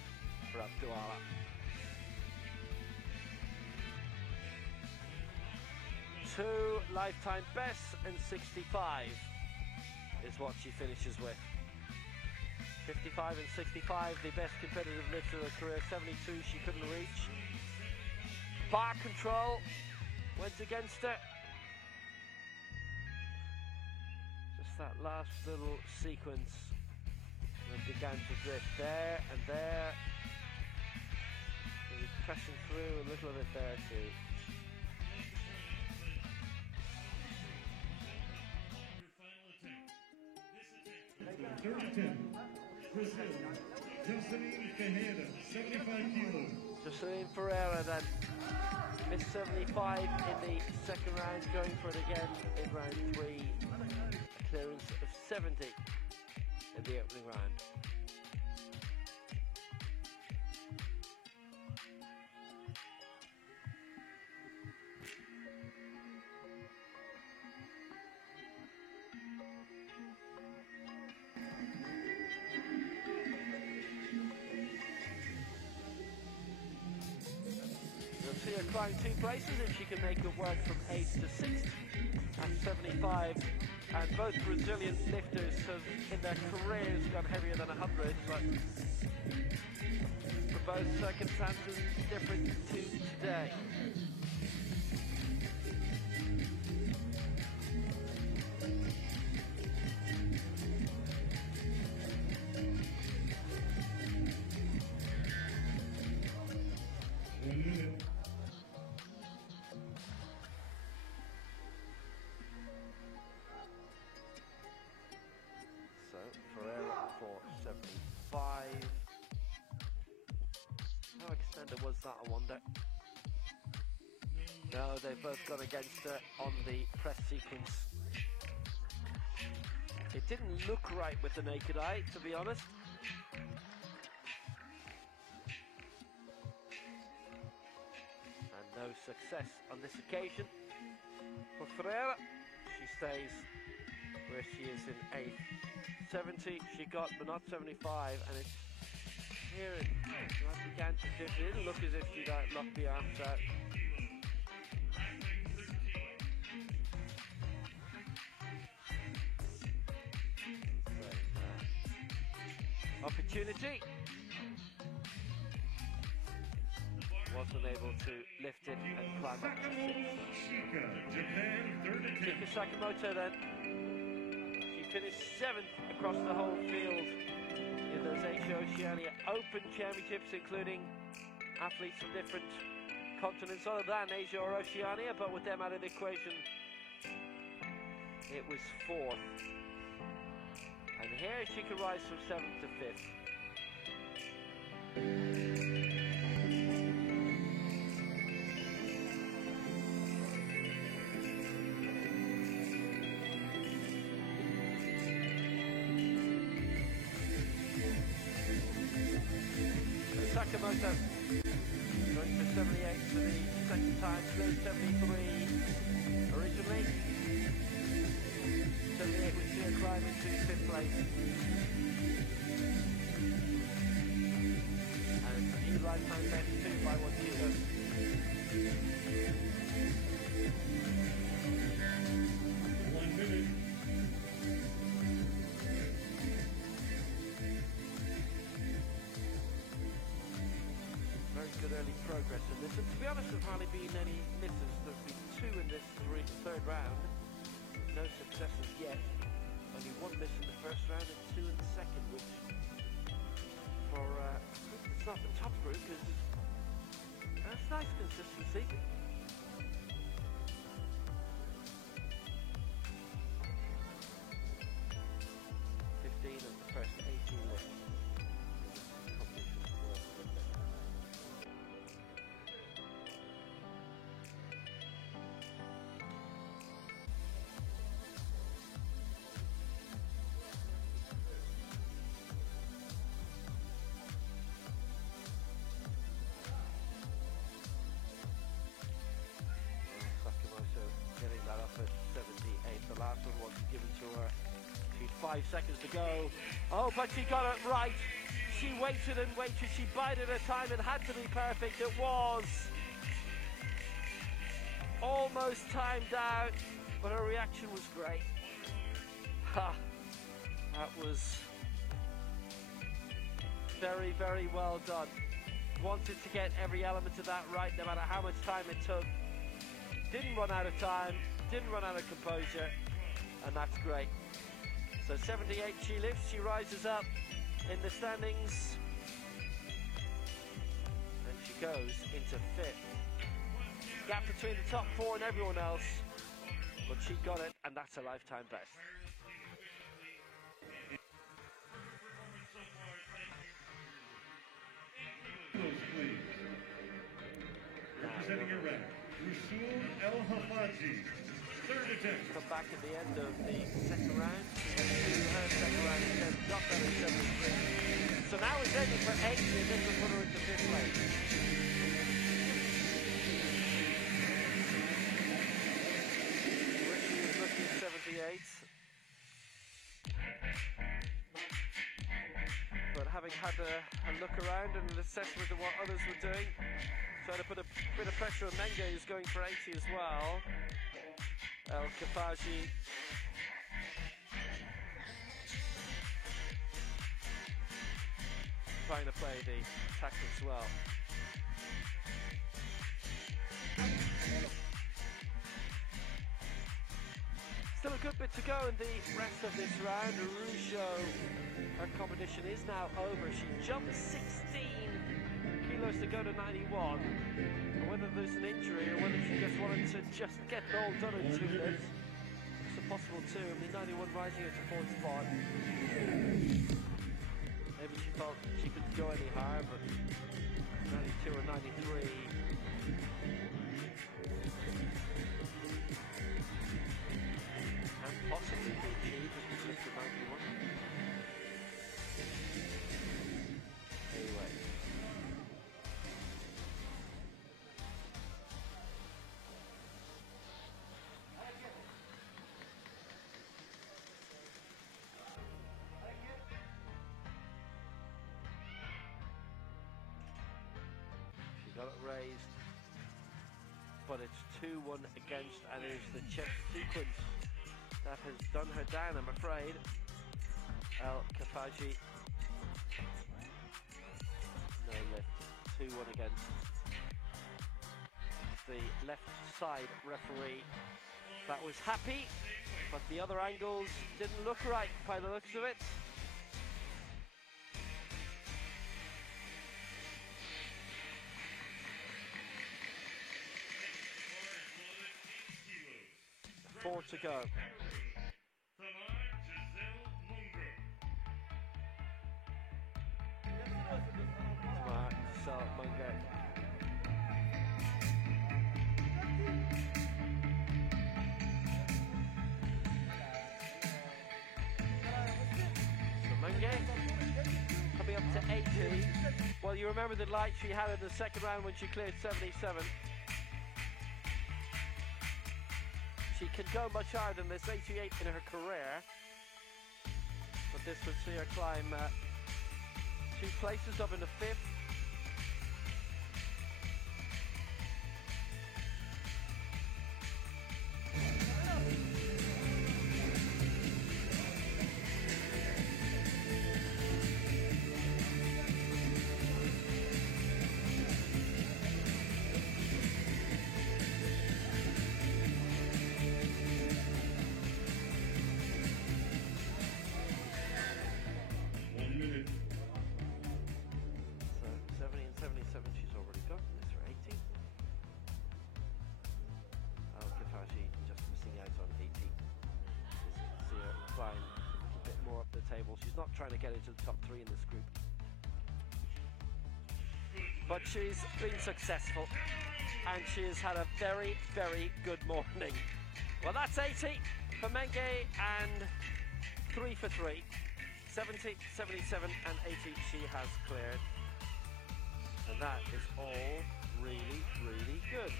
for Abdullah. Two lifetime bests, and 65 is what she finishes with. 55 and 65, the best competitive lift of her career. 72 she couldn't reach. Bar control went against her. Just that last little sequence when it began to drift there and there. It was pressing through a little of it there too. Jocelyn Ferreira, 75 kilos. Jocelyn Ferreira then missed 75 in the second round, going for it again in round 3. A clearance of 70 in the opening round. See her climb 2 places if she can make it work from 8th to 6th at 75. And both Brazilian lifters have in their careers gone heavier than 100, but for both circumstances different to today. How extended was that, I wonder? No, they've both gone against her on the press sequence. It didn't look right with the naked eye, to be honest. And no success on this occasion for Ferreira. She stays where she is in 8th. 70 she got, but not 75, and it's here it began to shift. It didn't look as if she'd knocked the arms out. Opportunity. Wasn't able to lift it and climb up to 6th. Chika Sakamoto then. She finished 7th across the whole field in those Asia Oceania Open Championships, including athletes from different continents other than Asia or Oceania, but with them out of the equation, it was 4th. And here she could rise from 7th to 5th. Sakamoto going for 78 for the second time, so 73 originally. 78 would see her climb into 5th place. And it's a new lifetime best, 2 by 1 kilo. Very good early progress in this. And to be honest, there's hardly been any misses. There's been 2 in this third round. No successes yet. Only 1 miss in the first round and 2 in the second, which for it's not the top group because that's nice consistency. 15 of the first 18 left. Getting that up at 78. The last one wasn't given to her. She'd 5 seconds to go. Oh, but she got it right. She waited and waited. She bided her time. It had to be perfect. It was. Almost timed out, but her reaction was great. Ha! That was very, very well done. Wanted to get every element of that right, no matter how much time it took. Didn't run out of time, didn't run out of composure, and that's great. So 78 she lifts, she rises up in the standings, and she goes into 5th. Gap between the top 4 and everyone else, but she got it, and that's a lifetime best. Representing Iraq, Rusul El Hafaji, 3rd attempt. Come back at the end of the second round. Her second round attempt, got that at 73. So now it's aiming for 80, and this will put her into 5th place. Richie is looking at 78. But having had a look around and an assessment of what others were doing, trying to put a bit of pressure on Menge, who's going for 80 as well. El Kafaji. Trying to play the tactics well. Still a good bit to go in the rest of this round. Arusho, her competition is now over. She jumped 16 kilos to go to 91. And whether there's an injury or whether she just wanted to get it all done in 2 lifts, it's possible too. I mean, 91 rising into 4th spot. Maybe she felt she couldn't go any higher, but 92 or 93. And possibly be achieved if we lift to 91. Anyway. Got it raised, but it's 2-1 against, and it is the chest sequence that has done her down, I'm afraid. El Kafaji, no lift, 2-1 against. The left side referee that was happy, but the other angles didn't look right by the looks of it. Four to go. Tamar Giselle Munga. So Munga coming up to 80. Well, you remember the light she had in the second round when she cleared 77. She can go much higher than this, 88 in her career, but this would see her climb 2 places up into 5th. level. She's not trying to get into the top 3 in this group. But she's been successful, and she has had a very, very good morning. Well, that's 80 for Menge, and 3 for 3. 70, 77 and 80 she has cleared. And that is all really, really good.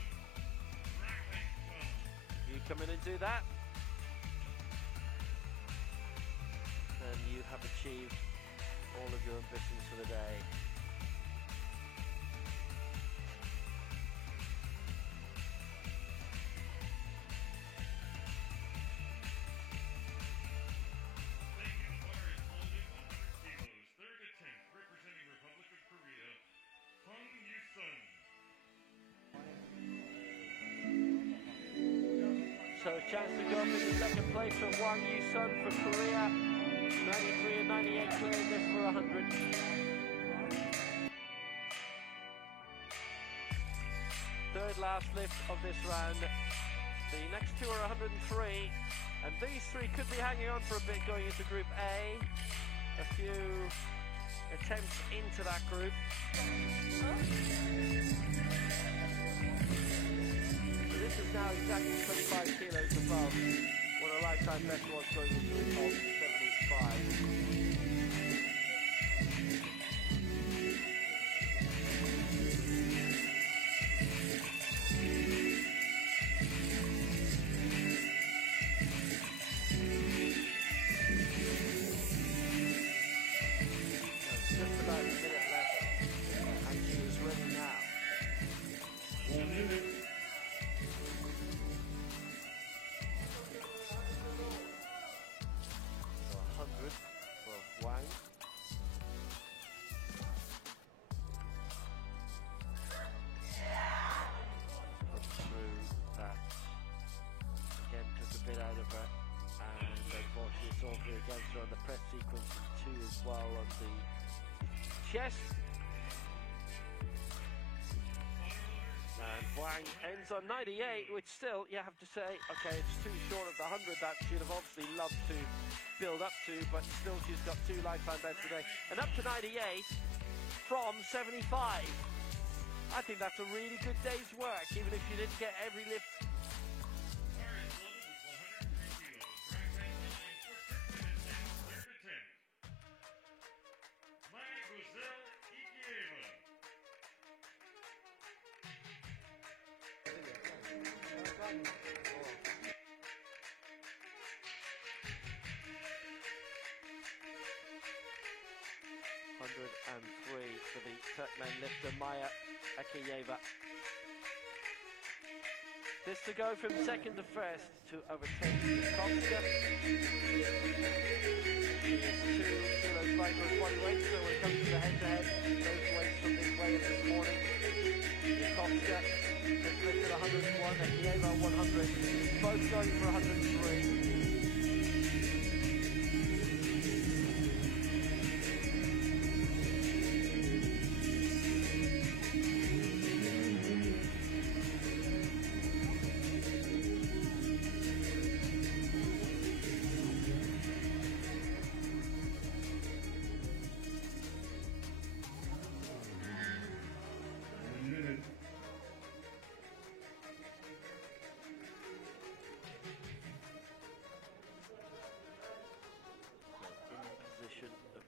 You come in and do that, and you have achieved all of your ambitions for the day. So a chance to go up in the second place for Wang Yusun for Korea. 93 and 98 clearing this for 100. Third last lift of this round. The next two are 103, and these three could be hanging on for a bit going into Group A. A few attempts into that group. This is now exactly 25 kilos above what a lifetime best was going into the top 75. Just about a minute left, and she is ready now. 1 minute. Wang. Up through that. Again, took a bit out of her, and unfortunately it's all through against her on the press sequence, and 2 as well on the chest. And Wang ends on 98, which still, you have to say, okay, it's too short of the 100 that she'd have obviously loved to build up to, but still she's got 2 lifetime bests today. And up to 98 from 75. I think that's a really good day's work, even if you didn't get every lift. And 3 for the Turkmen lifter Maya Akiyeva. This to go from second to first to overtake Yukovska. She is 2 kilos lighter as one weight, so when it comes to the head-to-head, those weights from this weigh this morning. Yukovska has lifted 101, Akiyeva 100, both going for 103.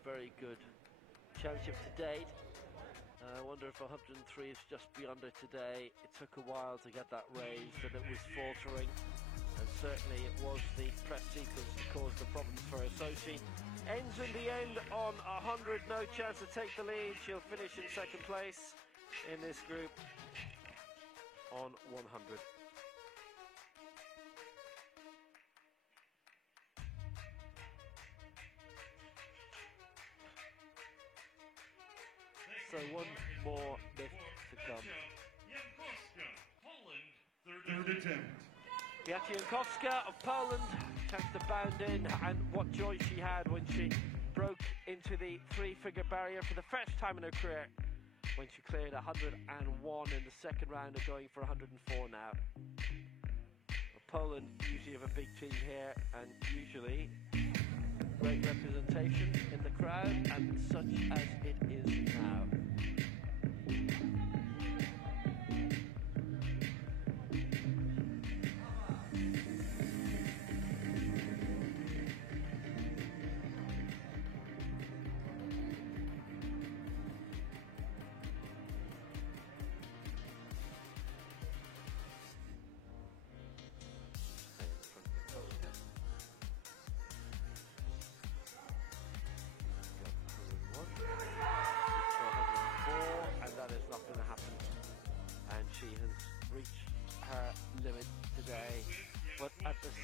Very good championship to date. I wonder if 103 is just beyond her today. It took a while to get that raised, and it was faltering, and certainly it was the press sequence that caused the problems for her. So she ends in the end on 100, no chance to take the lead. She'll finish in second place in this group on 100. So one more lift to come. Third attempt. Beata Jankowska of Poland chance to bound in, and what joy she had when she broke into the 3-figure barrier for the first time in her career, when she cleared 101 in the second round of going for 104 now. Poland usually have a big team here, and usually Great representation in the crowd, and such as it is now.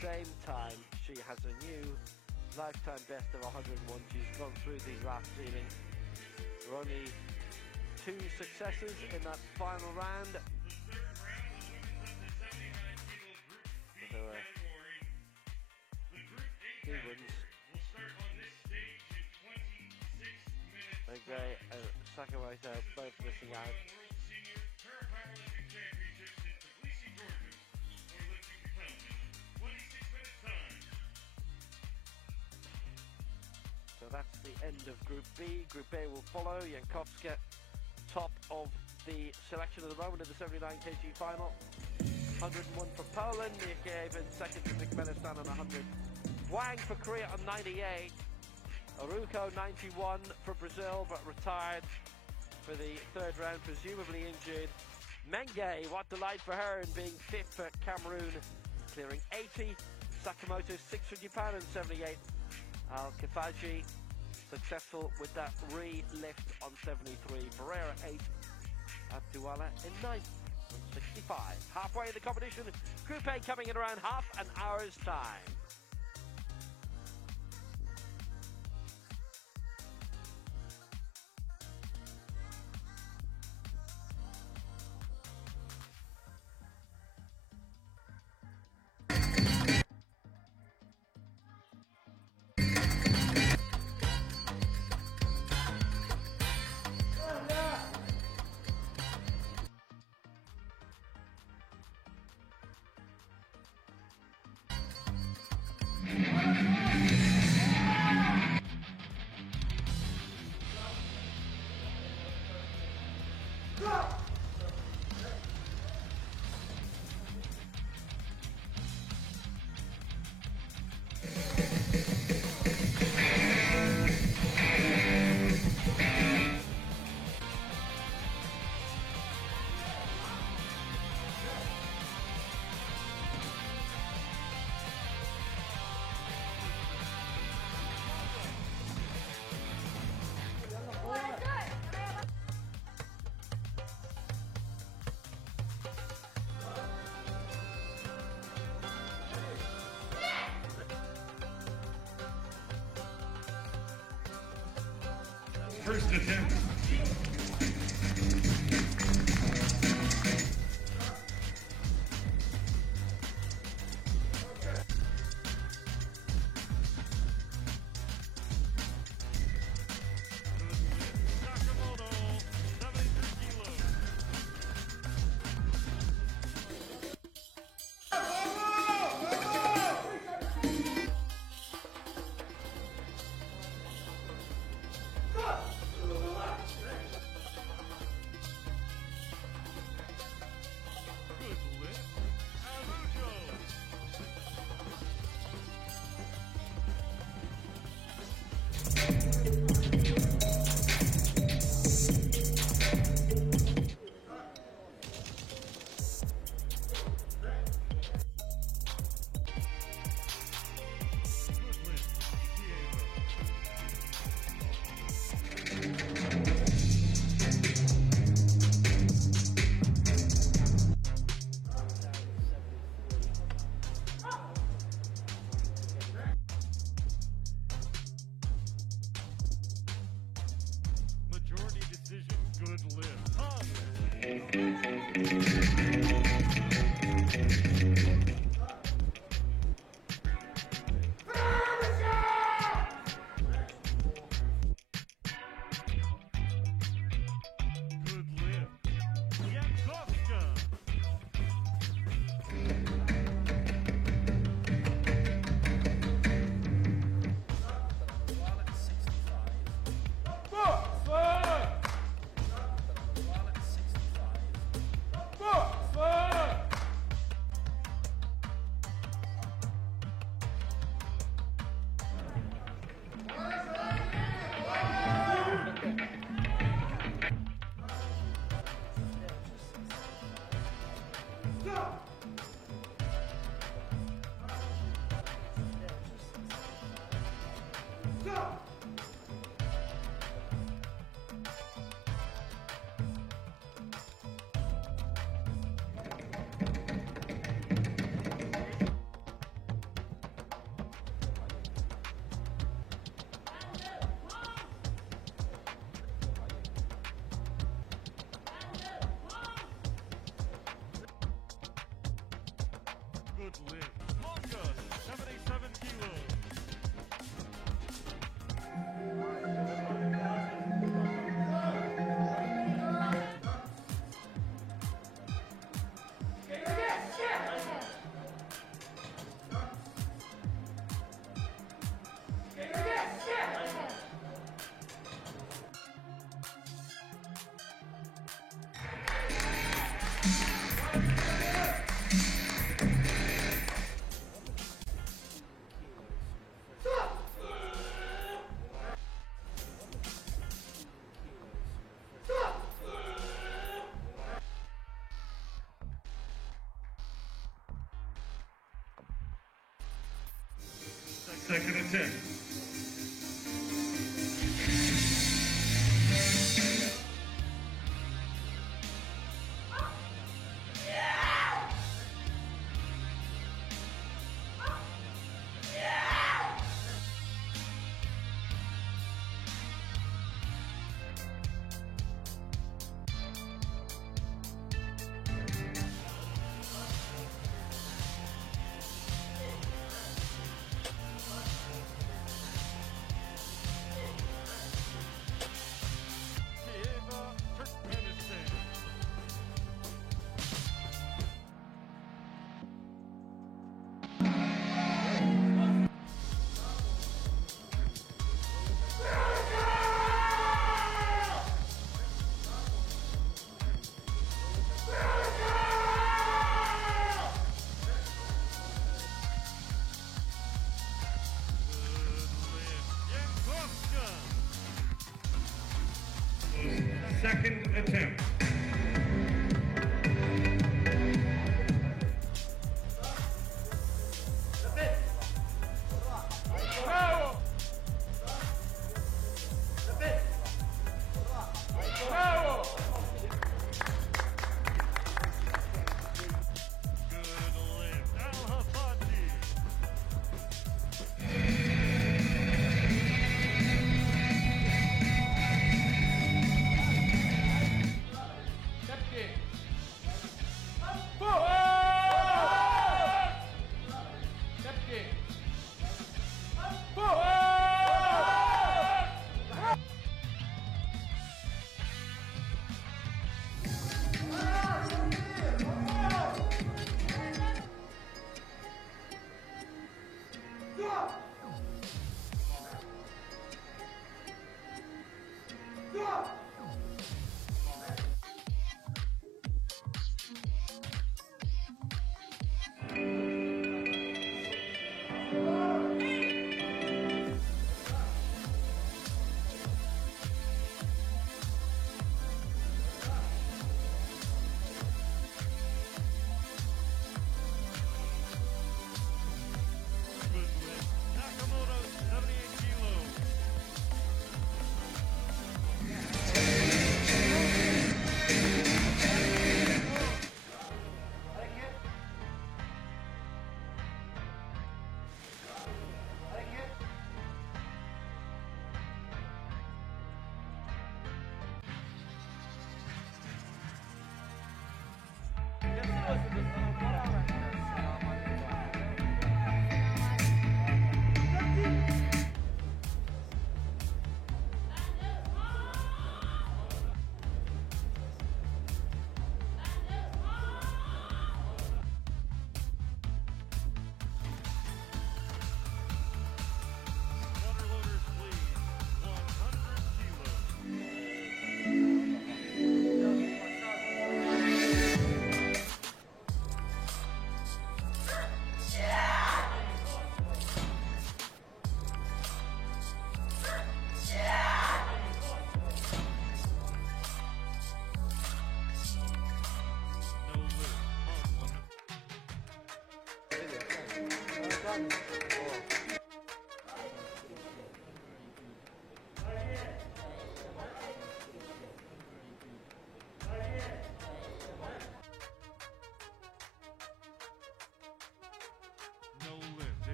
Same time, she has a new lifetime best of 101. She's gone through the last ceiling. There are only 2 successes in that final round. So, 2 wins. Okay, Sakuwaita both missing out. So that's the end of Group B. Group A will follow. Jankowska, top of the selection at the moment in the 79 kg final. 101 for Poland. Nikievin second for Turkmenistan on 100. Wang for Korea on 98. Aruko 91 for Brazil, but retired for the 3rd round, presumably injured. Menge, what delight for her in being 5th for Cameroon, clearing 80. Sakamoto 6th for Japan and 78. Al-Kifaji successful with that re-lift on 73. Pereira 8th. Abdouala in 9th on 65. Halfway in the competition, Group A coming in around half an hour's time. First attempt. Second attempt. Second attempt.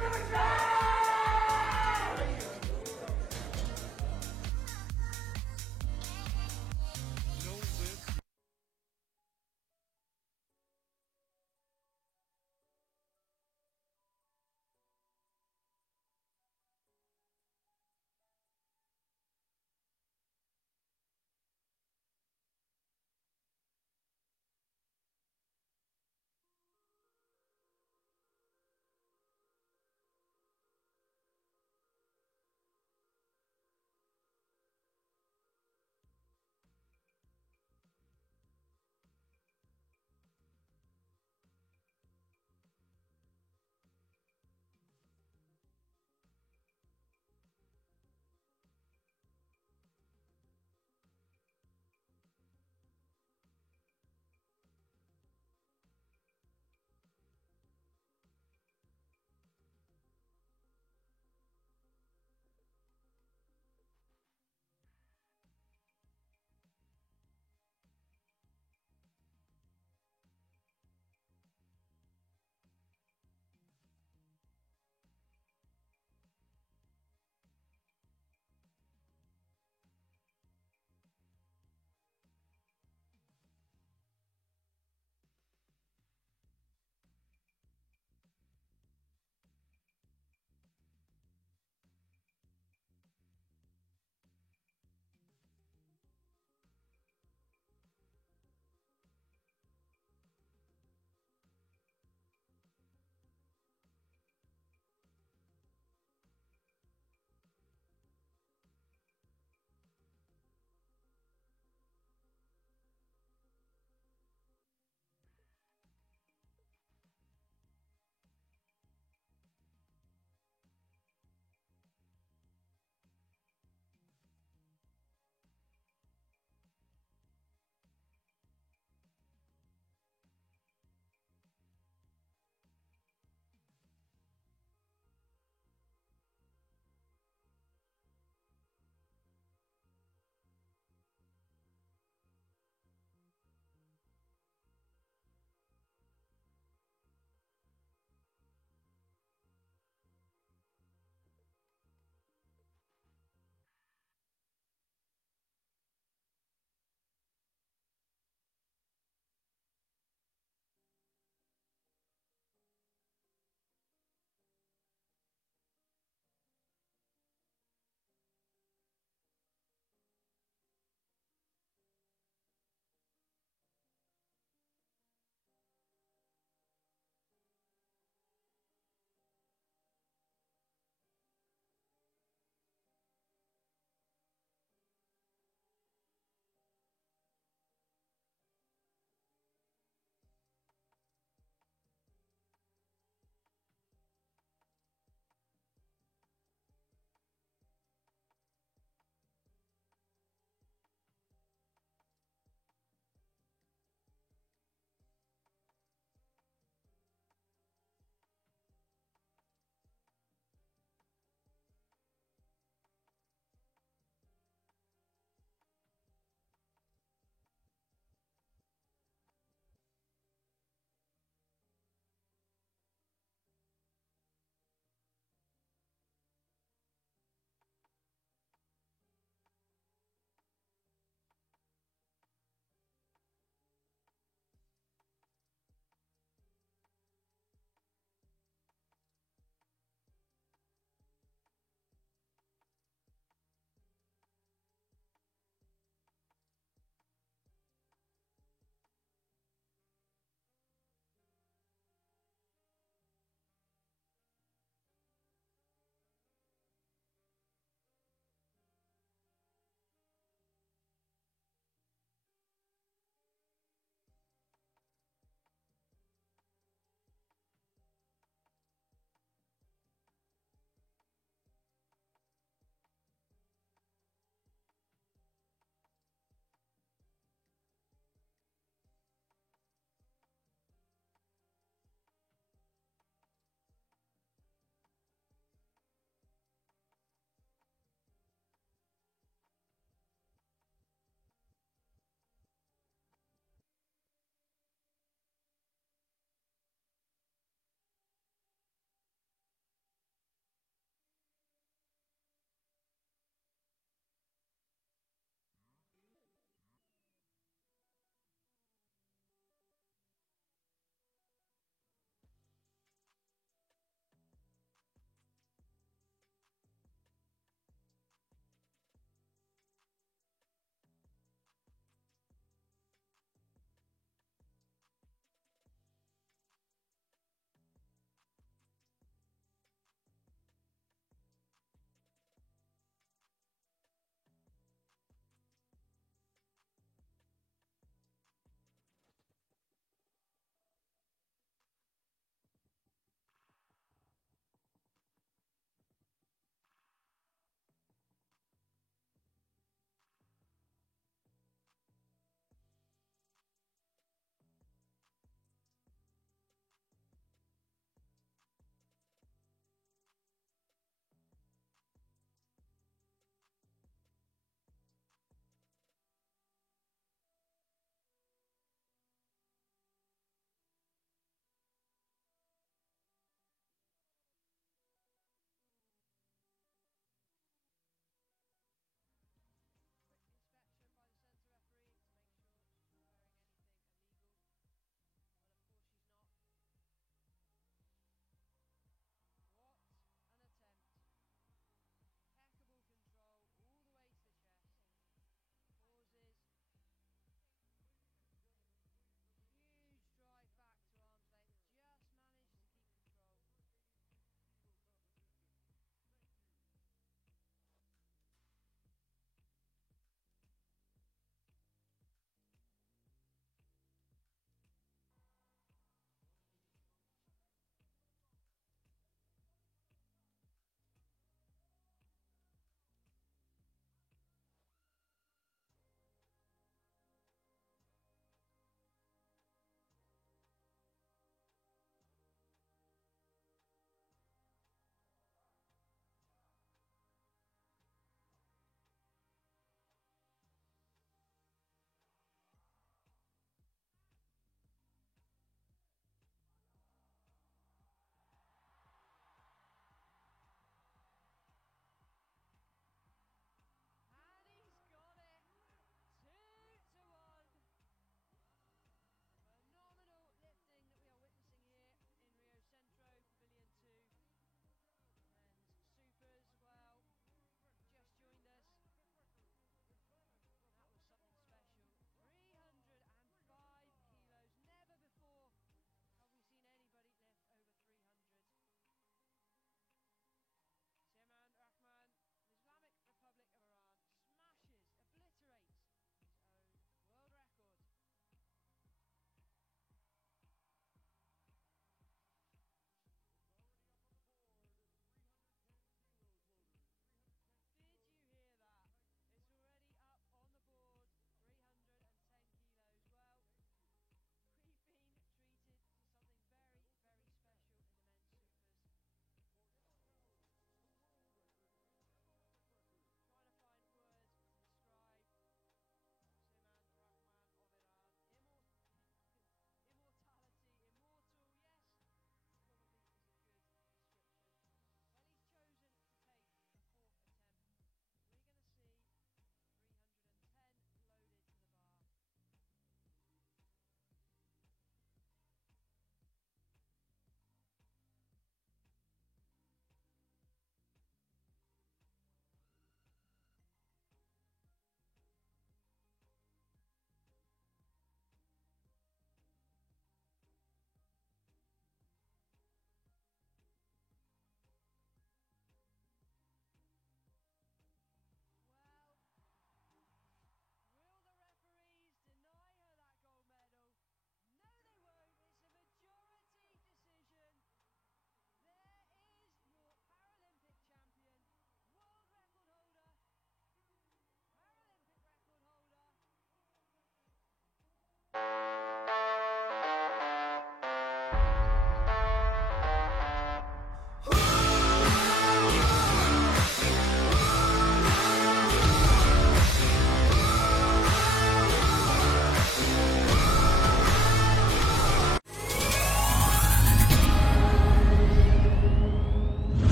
Ramadan!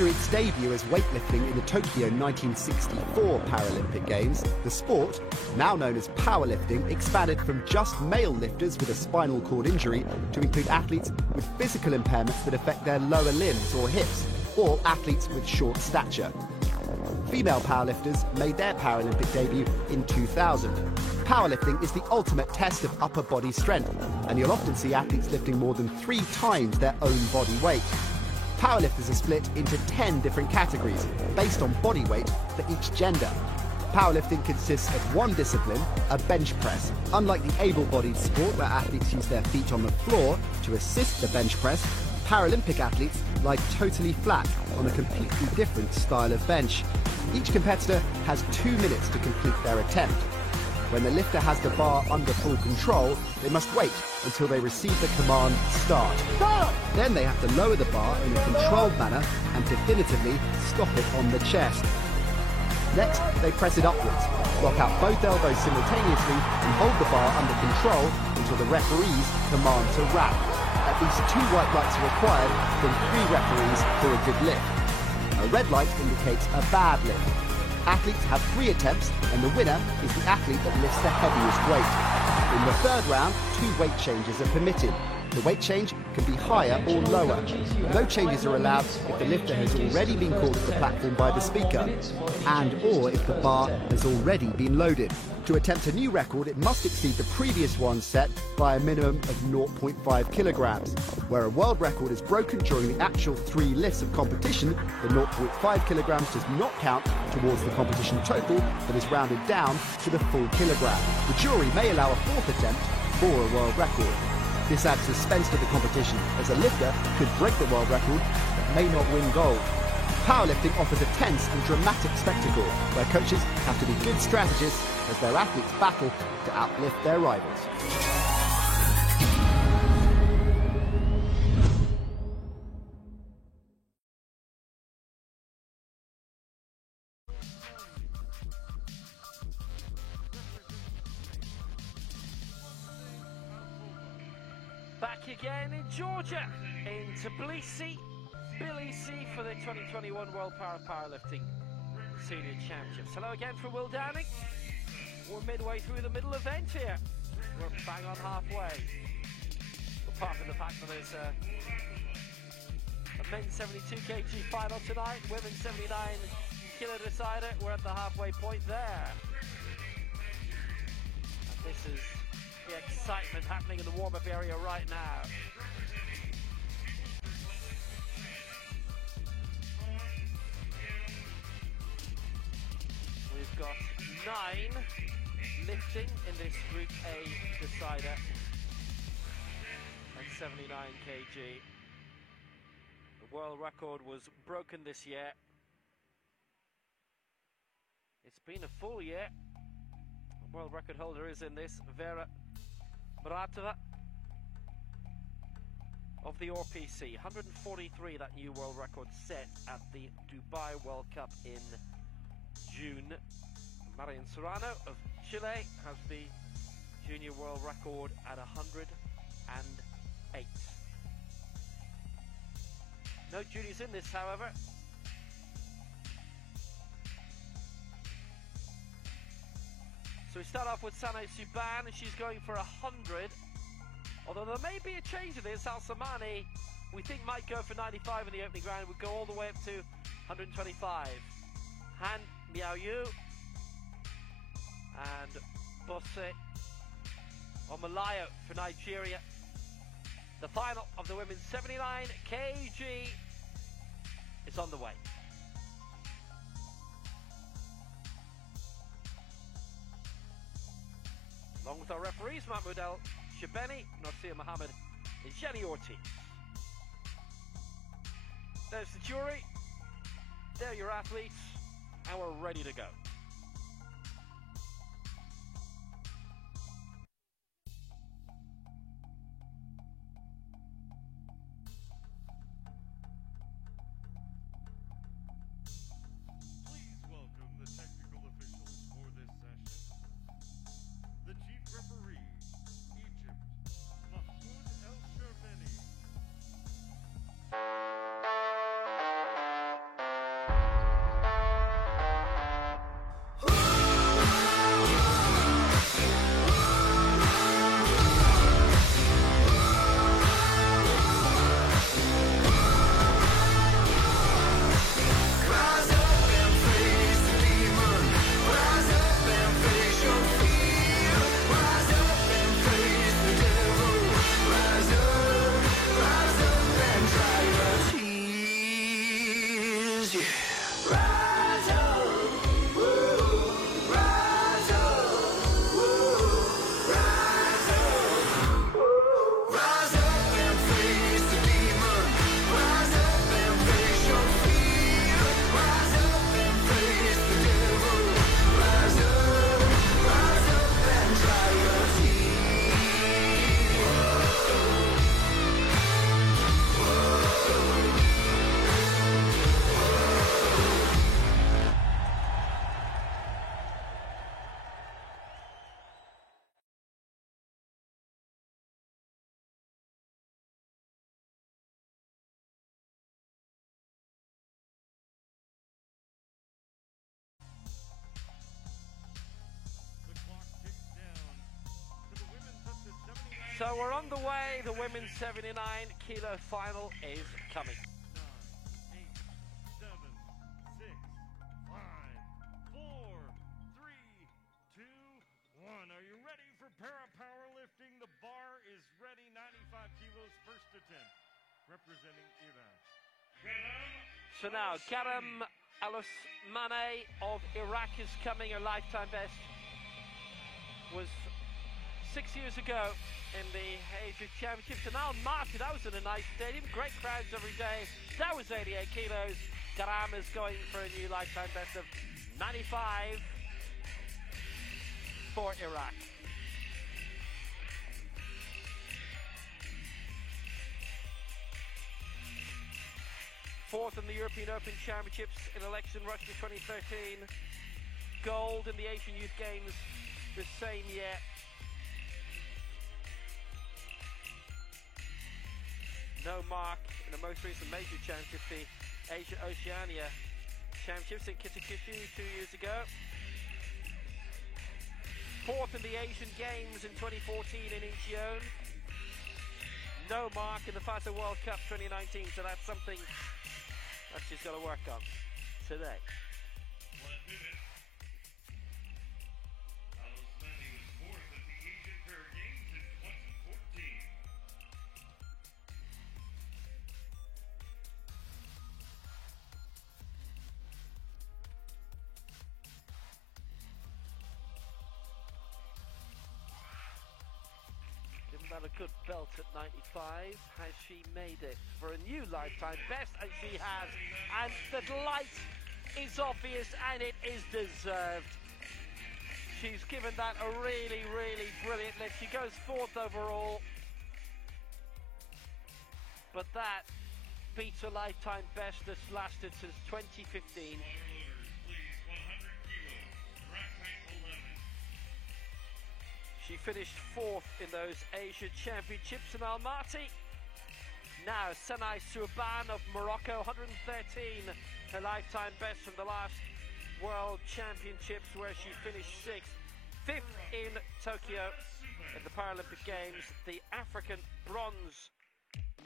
After its debut as weightlifting in the Tokyo 1964 Paralympic Games, the sport, now known as powerlifting, expanded from just male lifters with a spinal cord injury to include athletes with physical impairments that affect their lower limbs or hips, or athletes with short stature. Female powerlifters made their Paralympic debut in 2000. Powerlifting is the ultimate test of upper body strength, and you'll often see athletes lifting more than 3 times their own body weight. Powerlifters are split into 10 different categories based on body weight for each gender. Powerlifting consists of one discipline, a bench press. Unlike the able-bodied sport where athletes use their feet on the floor to assist the bench press, Paralympic athletes lie totally flat on a completely different style of bench. Each competitor has 2 minutes to complete their attempt. When the lifter has the bar under full control, they must wait until they receive the command, start. Then they have to lower the bar in a controlled manner and definitively stop it on the chest. Next, they press it upwards, lock out both elbows simultaneously and hold the bar under control until the referees command to wrap. At least 2 white lights are required from 3 referees for a good lift. A red light indicates a bad lift. Athletes have 3 attempts, and the winner is the athlete that lifts the heaviest weight. In the 3rd round, 2 weight changes are permitted. The weight change can be higher or lower. No changes are allowed if the lifter has already been called to the platform by the speaker, and or if the bar has already been loaded. To attempt a new record, it must exceed the previous one set by a minimum of 0.5 kilograms. Where a world record is broken during the actual 3 lifts of competition, the 0.5 kilograms does not count towards the competition total, but is rounded down to the full kilogram. The jury may allow a 4th attempt for a world record. This adds suspense to the competition, as a lifter could break the world record but may not win gold. Powerlifting offers a tense and dramatic spectacle where coaches have to be good strategists as their athletes battle to outlift their rivals. Back again in Georgia, in Tbilisi, for the 2021 World Powerlifting Senior Championships. Hello again from Will Downing. We're midway through the middle event here. We're bang on halfway. Apart from the fact that there's a men's 72 kg final tonight, women's 79 kilo decider. We're at the halfway point there. And this is the excitement happening in the warm-up area right now. We've got 9 lifting in this Group A decider at 79 kg. The world record was broken this year. It's been a full year. The world record holder is in this, Vera Muratova of the RPC. 143, that new world record set at the Dubai World Cup in June. Marian Serrano of Chile has the junior world record at 108. No juniors in this, however. So we start off with Sanay Subban, and she's going for 100. Although there may be a change in this. Al Samani, we think, might go for 95 in the opening round. Would go all the way up to 125. Han Miao-Yu and Bose Omalayo for Nigeria. The final of the women's 79 kg is on the way. Along with our referees, Mahmoud El Shebeni, Narcia Mohammed, and Jenny Ortiz. There's the jury, there are your athletes, and we're ready to go. Please welcome the technical officials for this session. The chief referee, Egypt, Mahmoud El Shebeni. So we're on the way. The women's 79 kilo final is coming. 9, 8, 7, 6, 5, 4, 3, 2, 1. Are you ready for para powerlifting? The bar is ready. 95 kilos, first attempt. Representing Iraq. So now, Karam Al-Osmani of Iraq is coming. Her lifetime best was 6 years ago in the Asia Championships. And Al-Maty, that was in a nice stadium. Great crowds every day. That was 88 kilos. Karam is going for a new lifetime best of 95 for Iraq. Fourth in the European Open Championships in election Russia 2013. Gold in the Asian Youth Games the same year. No mark in the most recent major championship, the Asia Oceania Championships in Kitakyushu 2 years ago. Fourth in the Asian Games in 2014 in Incheon. No mark in the FISA World Cup 2019, so that's something that she's got to work on today. 1 minute. Al-Osmani was fourth at the Asian Para Games in 2014. Given that a good belt at 95, has she made it for a new lifetime best? And she has, and the delight is obvious and it is deserved. She's given that a really, really brilliant lift. She goes fourth overall, but that beats a lifetime best that's lasted since 2015. She finished fourth in those Asia Championships in Al-Maty. Now, Senay Souban of Morocco, 113, her lifetime best from the last World Championships, where she finished sixth. Fifth in Tokyo at the Paralympic Games. The African bronze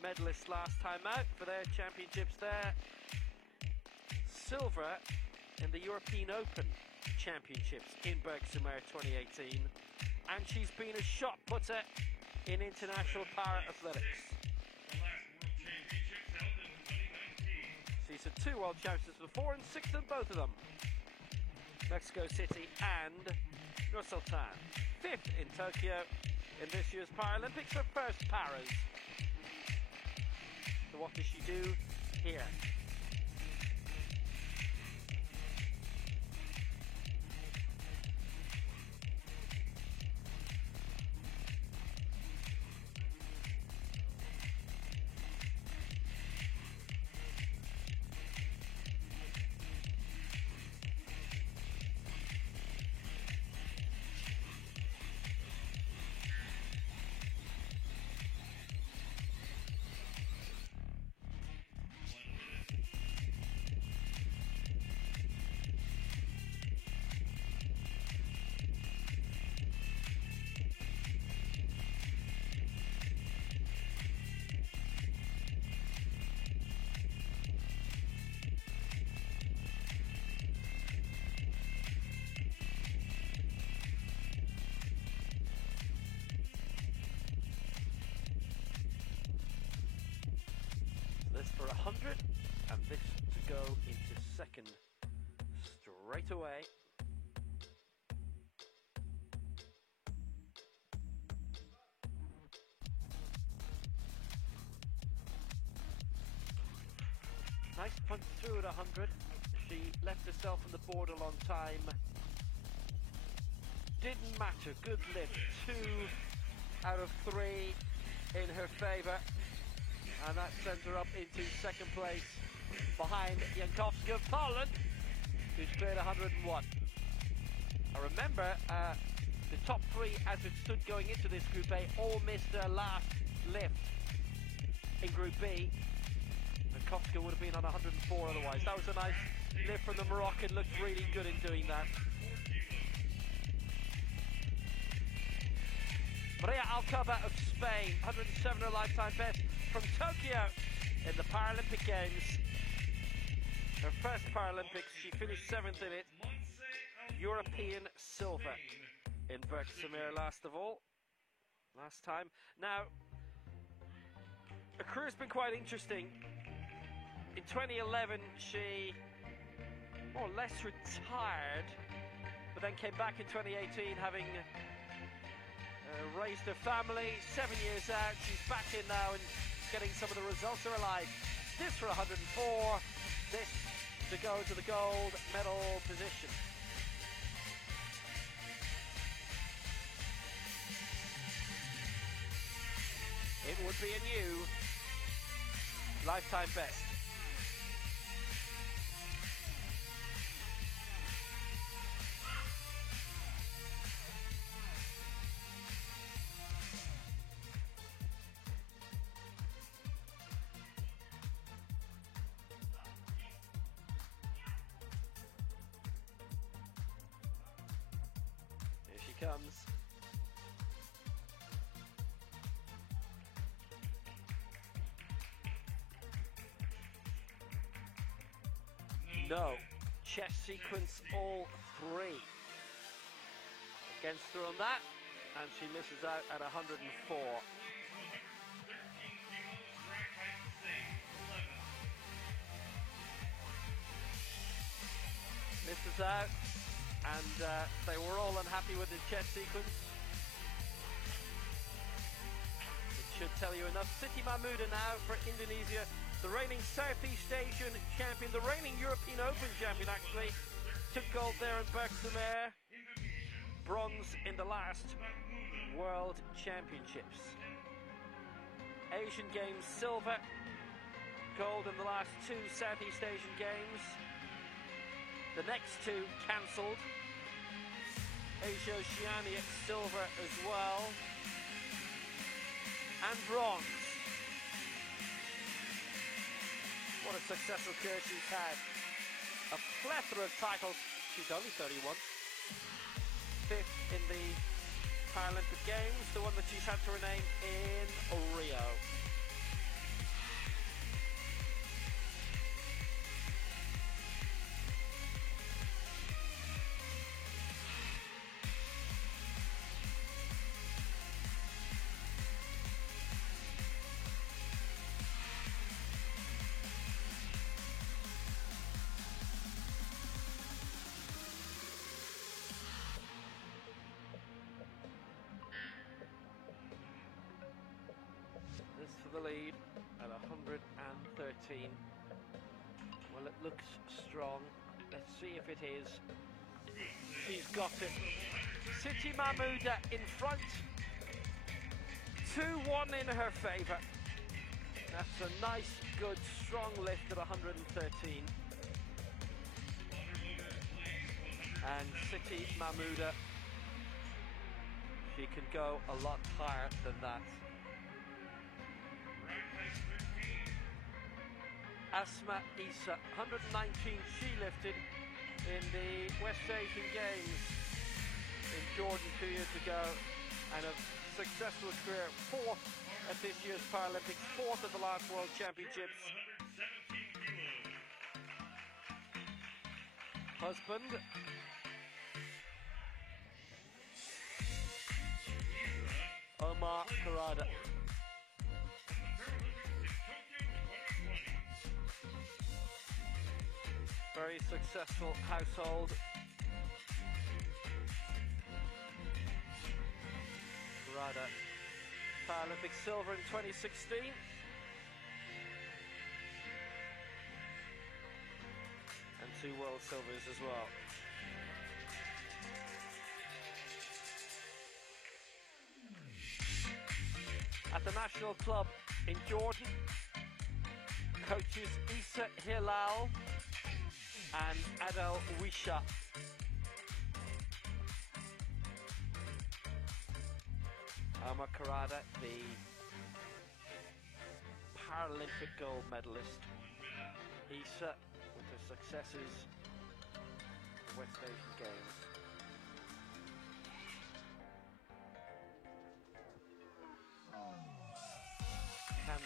medalist last time out for their championships there. Silver in the European Open Championships in Bergsamir 2018. And she's been a shot putter in international para athletics. The last World Championships held in 2019. She's had 2 World Championships before and 6th in both of them. Mexico City and Nur Sultan. 5th in Tokyo in this year's Paralympics, her first paras. So what does she do here? This for 100, and this to go into second straight away. Nice punch through at 100. She left herself on the board a long time. Didn't matter. Good lift. 2 out of 3 in her favour. And that sends her up into second place behind Jankowska of Poland, who's cleared 101. I remember the top 3 as it stood going into this Group A all missed their last lift in Group B. Jankowska would have been on 104 otherwise. That was a nice lift from the Moroccan, looked really good in doing that. Maria Alcoba of Spain, 107 her lifetime best from Tokyo in the Paralympic Games. Her first Paralympics, she finished 7th in it. European silver in Berkshire last time. Now, her career's been quite interesting. In 2011, she more or less retired, but then came back in 2018 having raised her family. 7 years out, she's back in now and getting some of the results of her life. This for 104, this to go to the gold medal position. It would be a new lifetime best. Here she comes. No, chess sequence all three. Against her on that, and she misses out at 104. Misses out, and they were all unhappy with the chess sequence. It should tell you enough. Siti Mahmouda now for Indonesia. The reigning Southeast Asian champion, the reigning European Open champion actually, took gold there in Berkshire, bronze in the last World Championships. Asian Games silver, gold in the last 2 Southeast Asian Games. The next 2 cancelled. Asia Oceania silver as well, and bronze. What a successful career she's had. A plethora of titles. She's only 31. 5th in the Paralympic Games, the one that she's had to rename in Rio. The lead at 113. Well, it looks strong. Let's see if it is. She's got it. Siti Mahmouda in front. 2-1 in her favour. That's a nice, good, strong lift at 113. And Siti Mahmouda, she can go a lot higher than that. Asma Issa, 119 she lifted in the West Asian Games in Jordan 2 years ago, and a successful career, 4th at this year's Paralympics, 4th at the last World Championships. Husband Omar Kurada. Very successful household. Kurada, Paralympic silver in 2016. And 2 world silvers as well. At the National Club in Jordan, coaches Issa Hilal and Adel Wisha. Omar Kurada, the Paralympic gold medalist. Issa with her successes at West Asian Games.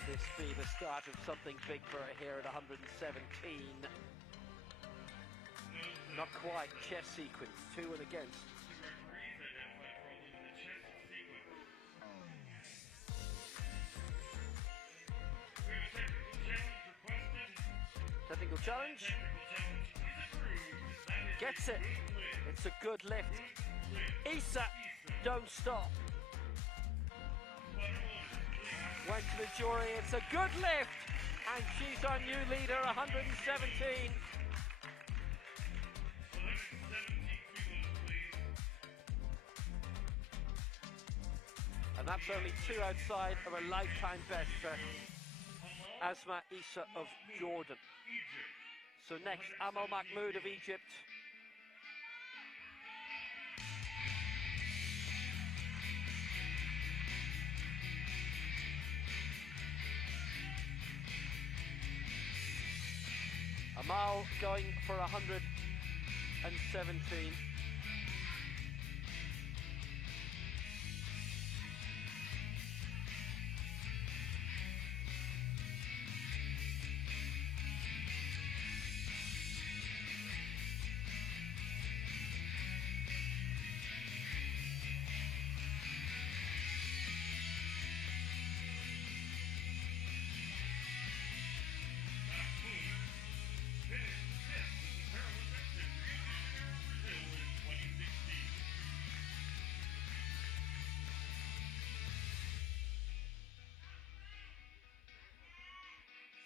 this be the start of something big for her here at 117? Not quite. Chess sequence, 2 and against. Technical challenge. Gets it. It's a good lift. Isa, don't stop. Went to the jury. It's a good lift. And she's our new leader, 117. And that's only 2 outside of a lifetime best for Asma Isa of Jordan. So next, Amal Mahmoud of Egypt. Amal going for 117.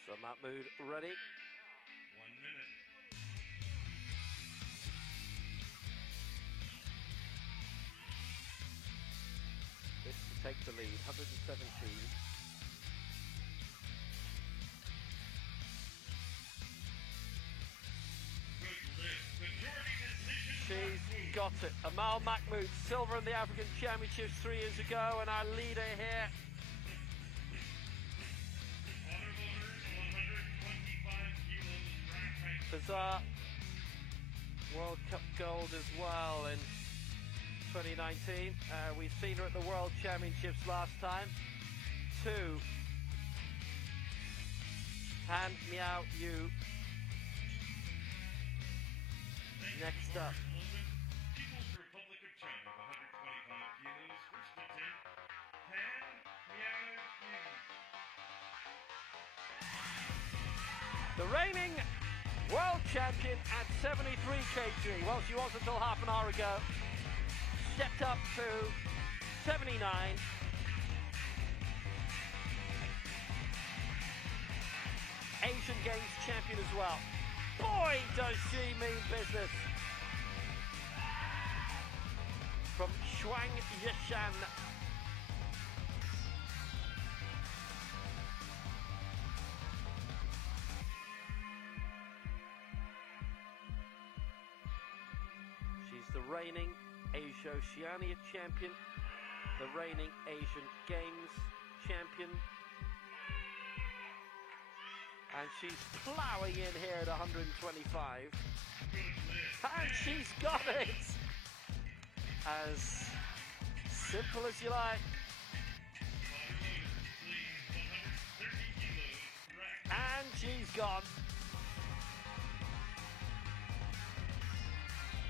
So Mahmoud ready. 1 minute. This to take the lead, 117. She's got it. Amal Mahmoud, silver in the African Championships 3 years ago, and our leader here. Bizarre World Cup gold as well in 2019. We've seen her at the World Championships last time. 2. Han Miao Yu. Next up. People's Republic of China, 125 kilos, first attempt, Han Miao Yu. The reigning world champion at 73 kg. Well, she was until half an hour ago. Stepped up to 79. Asian Games champion as well. Boy, does she mean business. From Shuang Yishan. She's the reigning Asia-Oceania champion, the reigning Asian Games champion. And she's ploughing in here at 125. And she's got it! As simple as you like. And she's gone.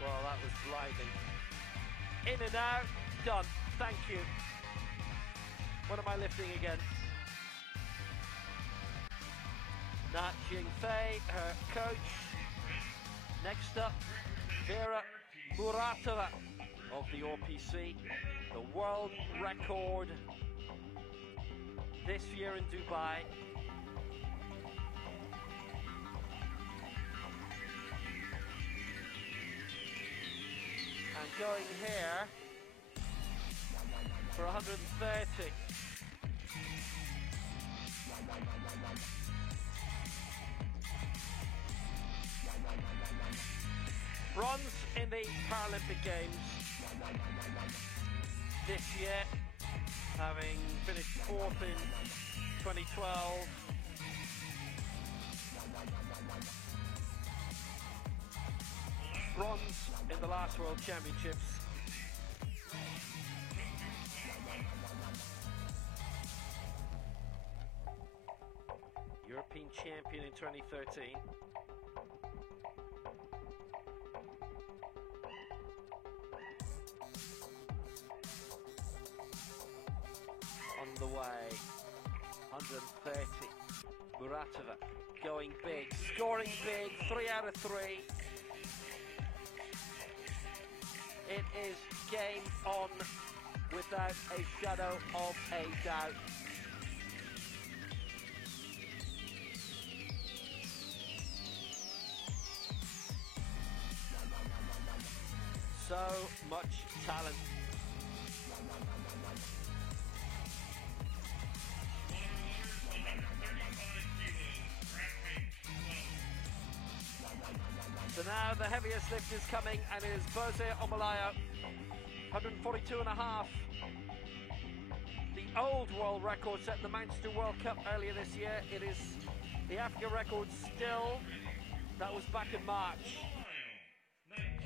Well, that was blinding. In and out, done. Thank you. What am I lifting again? Na Jingfei, her coach. Next up, Vera Muratova of the RPC. The world record this year in Dubai. And going here for 130. Bronze in the Paralympic Games this year, having finished 4th in 2012. Bronze in the last World Championships. champion in 2013. On the way, 130. Muratova going big, scoring big, 3 out of 3. It is game on without a shadow of a doubt. So much talent. So now the heaviest lift is coming, and it is Boze Omolayo, 142.5. The old world record set in the Manchester World Cup earlier this year. It is the Africa record still. That was back in March.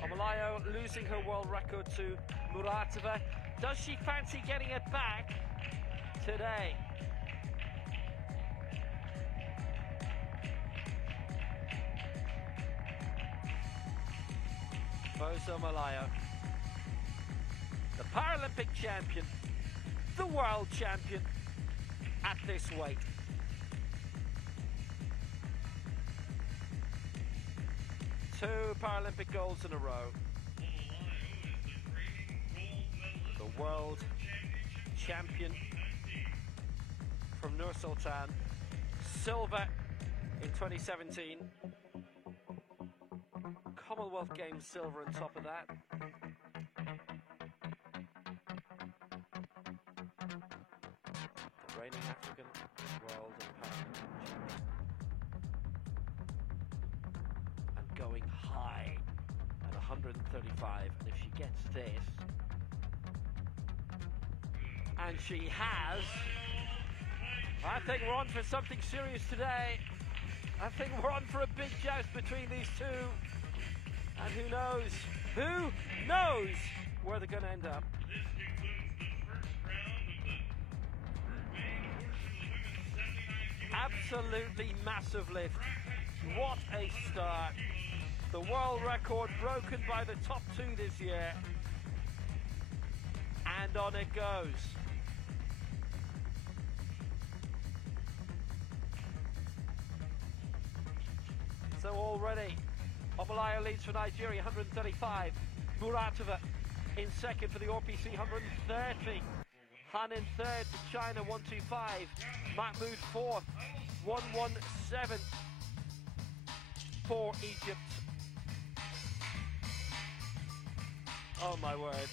Omolayo losing her world record to Muratova. Does she fancy getting it back today? Boze Omolayo, the Paralympic champion, the world champion at this weight. Two Paralympic golds in a row. The world champion from Nur Sultan, silver in 2017. Commonwealth Games silver on top of that. The reigning African world and Paralympic champion. And going high at 135. And if she gets this, and she has, I think we're on for something serious today. I think we're on for a big joust between these two. And who knows where they're going to end up. This concludes the first round of the main portion of the women's 79 kilo. Absolutely massive lift. What a start. The world record broken by the top two this year. And on it goes. So already, Omolayo leads for Nigeria, 135. Muratova in second for the RPC, 130. Han in third for China, 125. Mahmoud fourth, 117 for Egypt. Oh my word.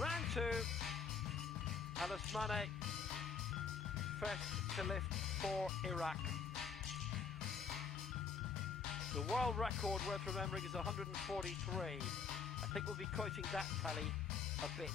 Round two, Anas Mane, first to lift for Iraq. The world record, worth remembering, is 143. I think we'll be quoting that tally a bit.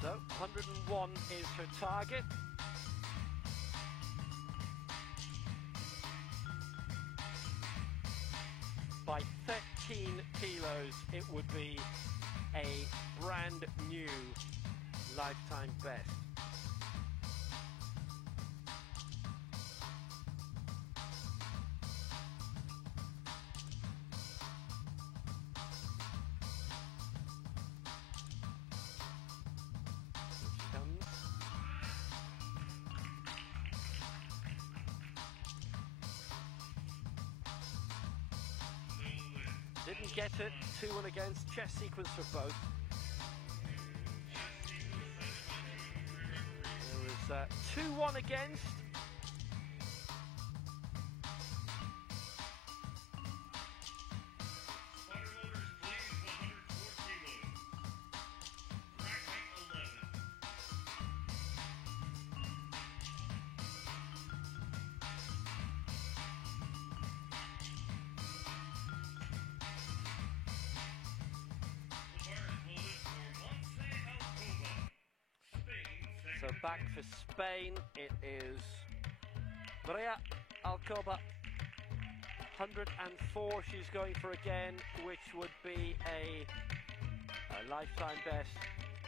So 101 is her target. By 13 kilos, it would be a brand new lifetime best. Didn't get it, 2-1 against, chess sequence for both. There was 2-1 against. So back for Spain, it is Maria Alcoba, 104 she's going for again, which would be a lifetime best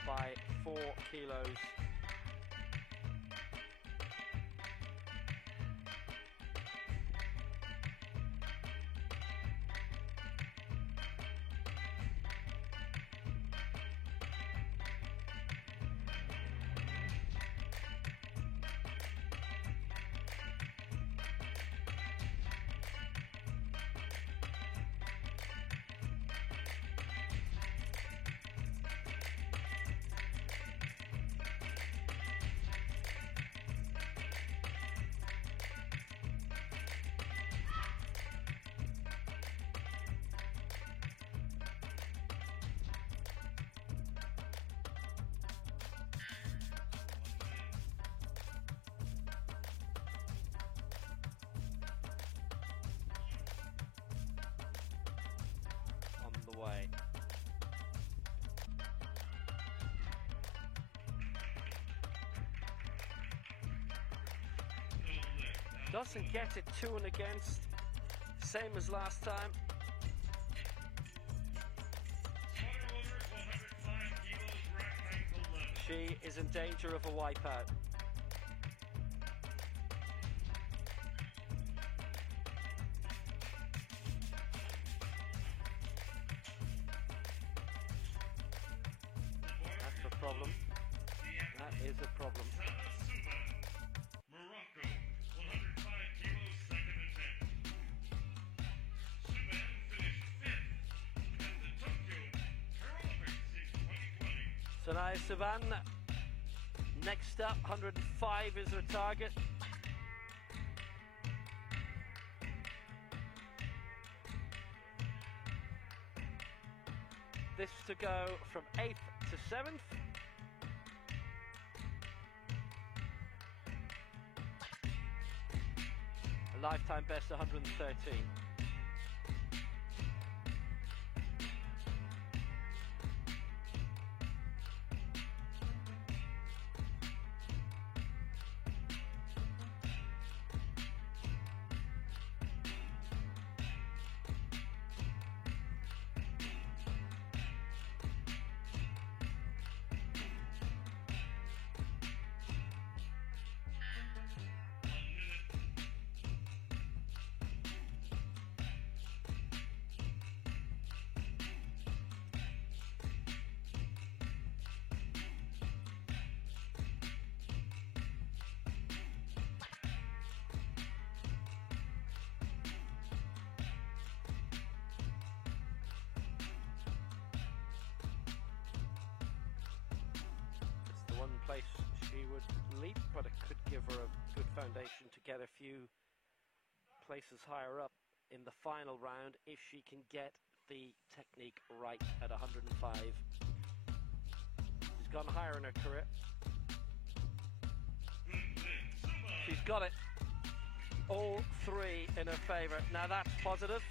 by 4 kilos. Way. Doesn't get it to and against, same as last time. She is in danger of a wipeout. Problem. That is a problem. Morocco, 105 kilos, second attempt. Suban finished 5th at the Tokyo Paralympics in 2020. Sanaya Suban, next up, 105 is her target. This to go from 8th to 7th. A lifetime best 113. Place she would leap, but it could give her a good foundation to get a few places higher up in the final round if she can get the technique right at 105. She's gone higher in her career. She's got it. All three in her favour. Now that's positive.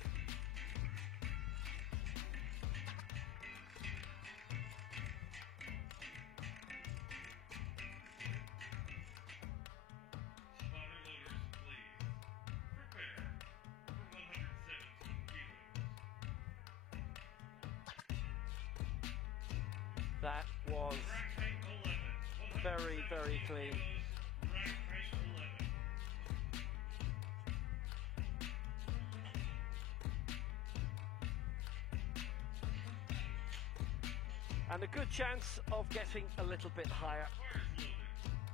That was very, very clean. And a good chance of getting a little bit higher.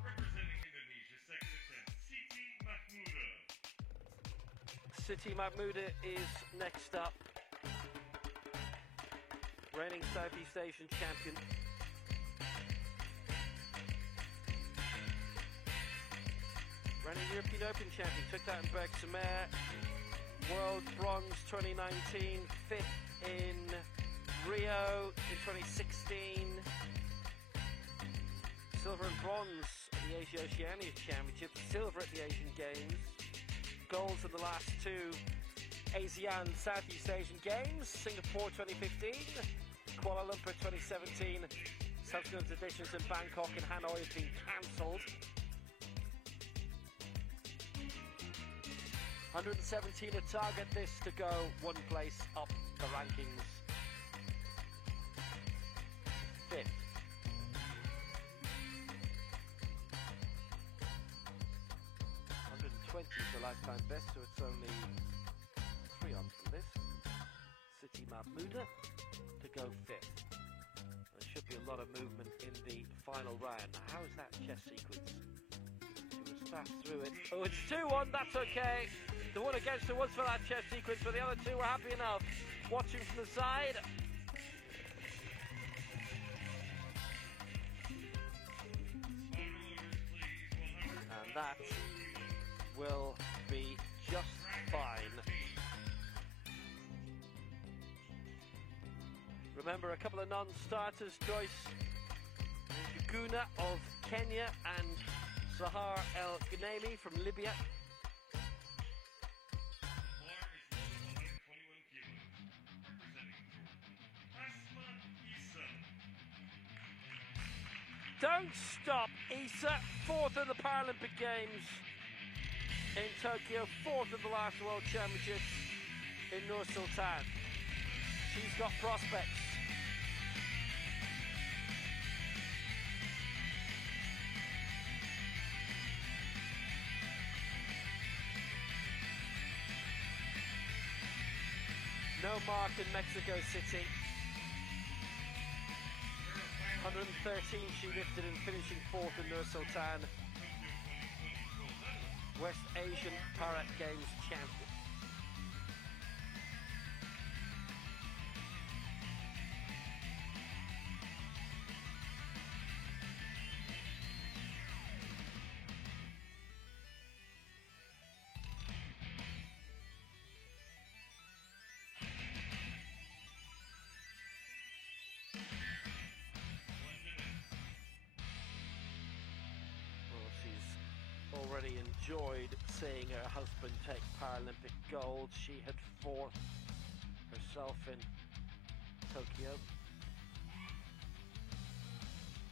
Representing Indonesia, second attempt, Siti Mahmouda. Siti Mahmouda is next up. Reigning Southeast Asian champion. Reigning European Open champion. Took that in Bergsamere. World Bronze 2019. 5th in Rio in 2016. Silver and bronze at the Asia Oceania Championship. Silver at the Asian Games. Golds in the last two ASEAN Southeast Asian Games. Singapore 2015. Kuala Lumpur 2017, Subsequent editions in Bangkok and Hanoi have been cancelled. 117 a target this to go one place up the rankings. Fifth. Is the lifetime best, so it's only 3 on from this. City Mahmouda to go 5th. There should be a lot of movement in the final round. How is that chess sequence? She was fast through it. Oh, it's 2-1, that's okay. The one against her was for that chess sequence, but the other two were happy enough. Watching from the side. And that will be just fine. Remember, a couple of non-starters, Joyce Njuguna of Kenya and Sahar El Gnaimi from Libya. Don't stop, Issa, 4th in the Paralympic Games in Tokyo, 4th in the last World Championships in Nur Sultan. She's got prospects. No mark in Mexico City. 113 she lifted in, finishing 4th in Nur Sultan. West Asian Para Games champion. Already enjoyed seeing her husband take Paralympic gold. She had 4th herself in Tokyo.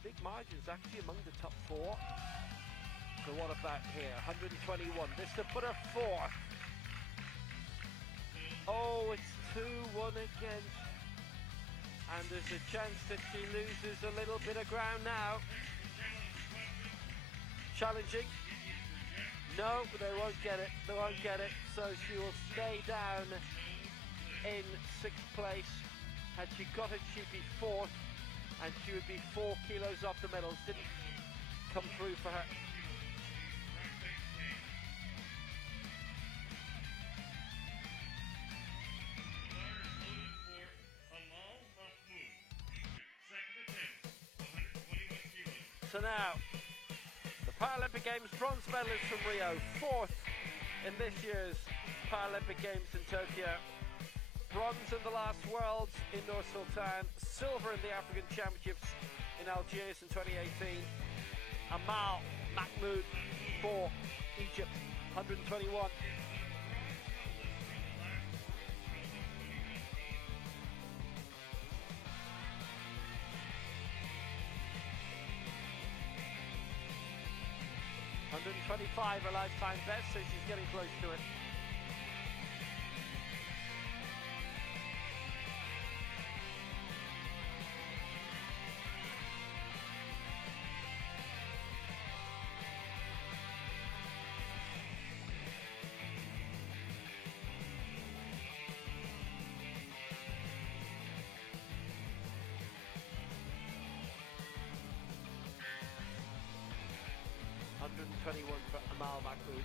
Big margins actually among the top 4. So what about here? 121. This to put her 4th. Oh, it's 2-1 against. And there's a chance that she loses a little bit of ground now. Challenging. No, they won't get it. They won't get it. So she will stay down in 6th place. Had she got it, she'd be 4th, and she would be 4 kilos off the medals. Didn't come through for her. So now, Paralympic Games bronze medalist from Rio, 4th in this year's Paralympic Games in Tokyo. Bronze in the last Worlds in Nur Sultan, silver in the African Championships in Algiers in 2018. Amal Mahmoud for Egypt, 121. $125 her lifetime best, so she's getting close to it. $121 for Amal Mahmoud.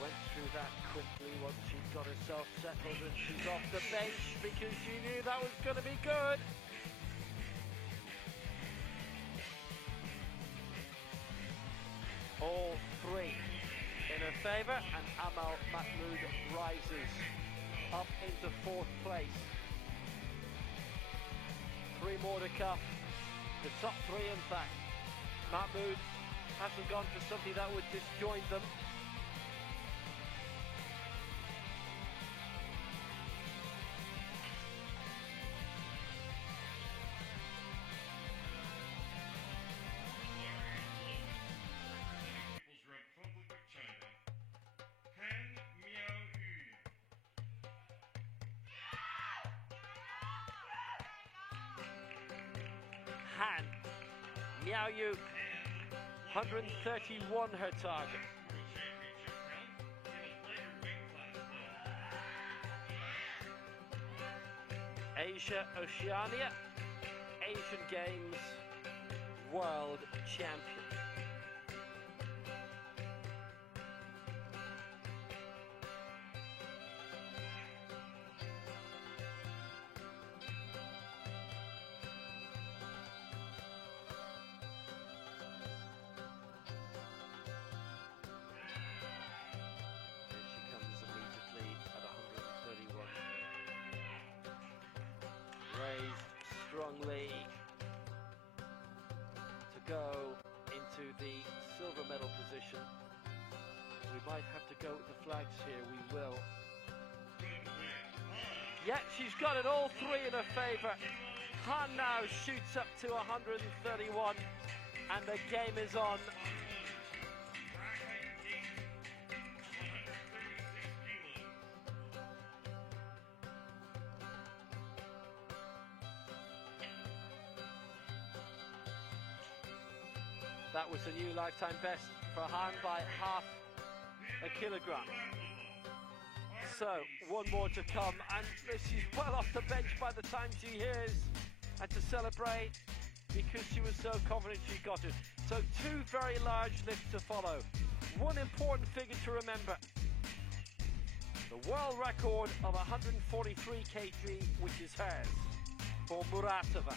Went through that quickly once she got herself settled, and she's off the bench because she knew that was going to be good. All 3 in her favour, and Amal Mahmoud rises up into 4th place. 3 more to come. The top 3, in fact. Mahmoud hasn't gone for something that would disjoint them. Han. Miao Yu, 131 her target. Asia Oceania, Asian Games World Champion. Raised strongly to go into the silver medal position. We might have to go with the flags here, we will. Yeah, she's got it all three in her favour. Han now shoots up to 131 and the game is on. That was a new lifetime best for Han by half a kilogram. So, one more to come, and she's well off the bench by the time she hears, and to celebrate because she was so confident she got it. So, two very large lifts to follow. One important figure to remember: the world record of 143 kg, which is hers, for Muratova.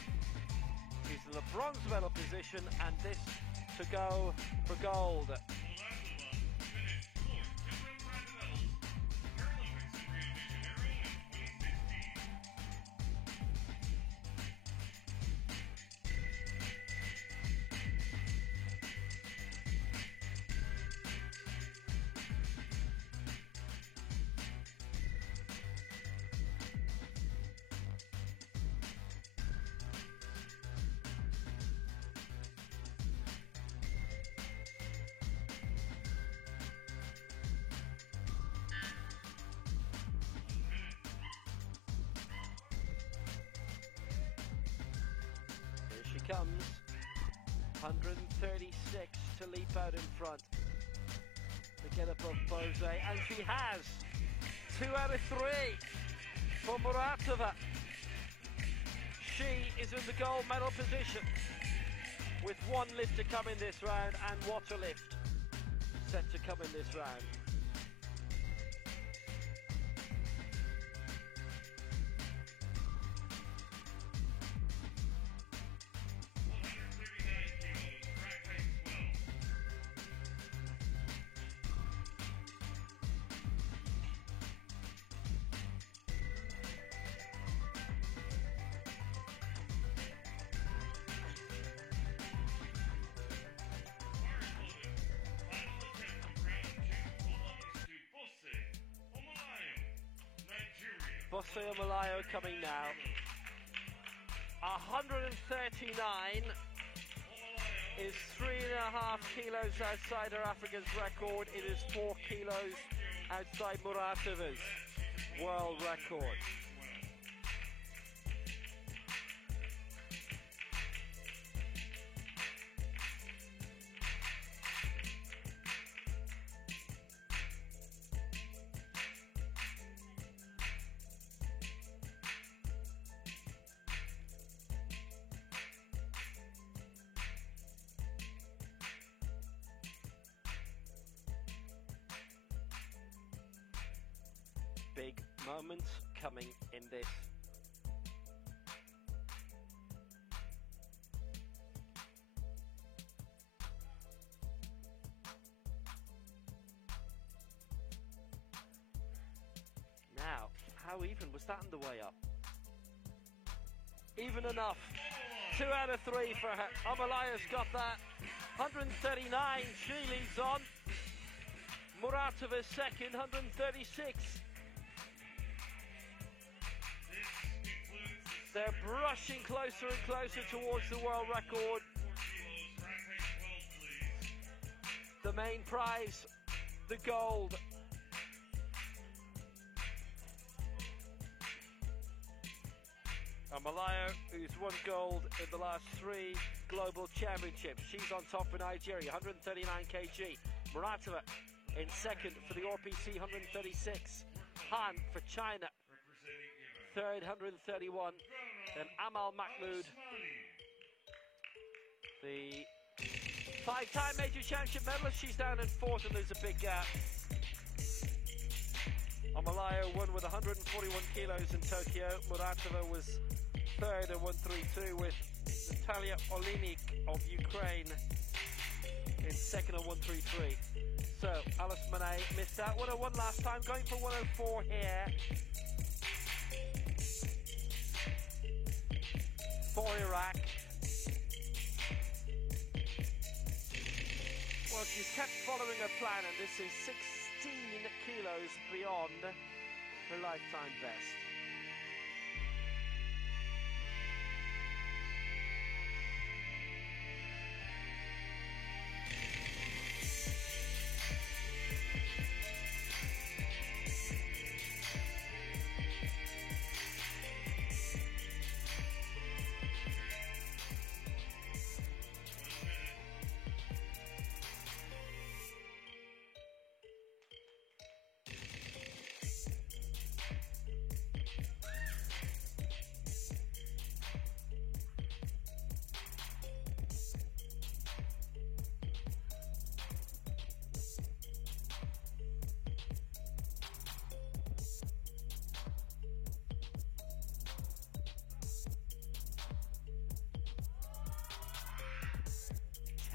She's in the bronze medal position, and this to go for gold. Comes 136 to leap out in front to get above Bose, and she has 2 out of 3 for Muratova. She is in the gold medal position with one lift to come in this round and water lift set to come in this round. Bose Omolayo coming now. 139 is 3.5 kilos outside her Africa's record. It is 4 kilos outside Muratova's world record. Big moments coming in this. Now, how even was that on the way up? Even enough. 2 out of 3 for her. Omolayo's got that. 139, she leads on. Muratova's second, 136. They're brushing closer and closer towards the world record. The main prize, the gold. Malayo, who's won gold in the last 3 global championships. She's on top for Nigeria, 139 kg. Muratova in second for the RPC, 136. Han for China, third, 131. Then Amal Mahmoud, the 5-time major championship medalist. She's down in fourth, and there's a big gap. Malayo won with 141 kilos in Tokyo. Muratova was third at 132, with Natalia Olinik of Ukraine in second at 133. So Alice Monet missed out. 101 last time, going for 104 here for Iraq. Well, she's kept following her plan, and this is 16 kilos beyond her lifetime best.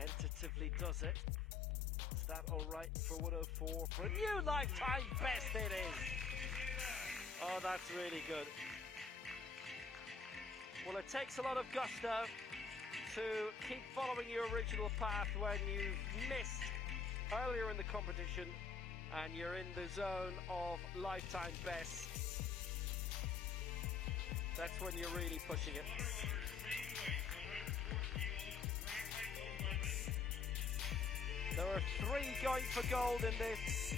Tentatively does it. Is that all right for 104? For a new lifetime best it is. Oh, that's really good. Well, it takes a lot of gusto to keep following your original path when you've missed earlier in the competition and you're in the zone of lifetime best. That's when you're really pushing it. There are 3 going for gold in this.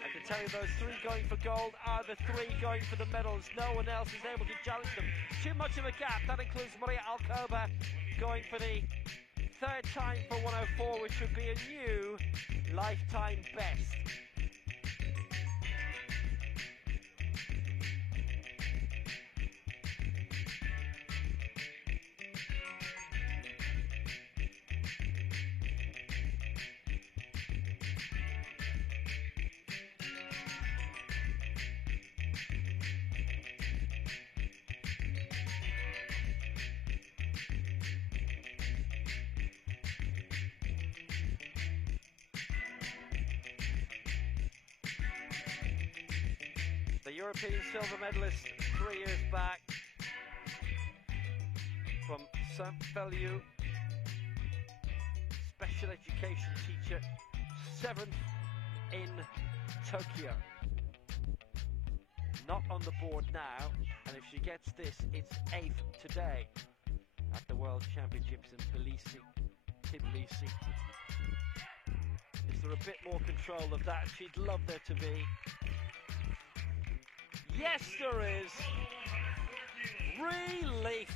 I can tell you those 3 going for gold are the 3 going for the medals. No one else is able to challenge them. Too much of a gap. That includes Maria Alcoba going for the 3rd time for 104, which would be a new lifetime best. European silver medalist 3 years back from Saint-Feliu, special education teacher, 7th in Tokyo. Not on the board now, and if she gets this, it's 8th today at the World Championships in Tbilisi. Is there a bit more control of that? She'd love there to be. Yes, there is. Relief.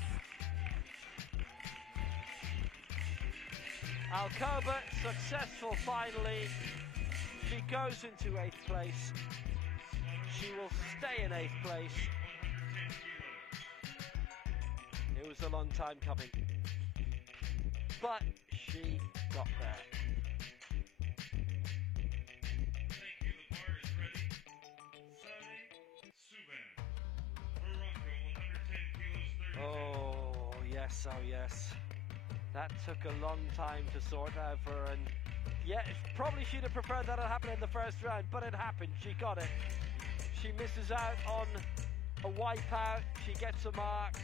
Alcoba successful finally. She goes into 8th place. She will stay in 8th place. It was a long time coming, but she got there. Oh yes. That took a long time to sort out for her, and yeah, probably she'd have preferred that it happened in the first round, but it happened. She got it. She misses out on a wipeout. She gets a mark.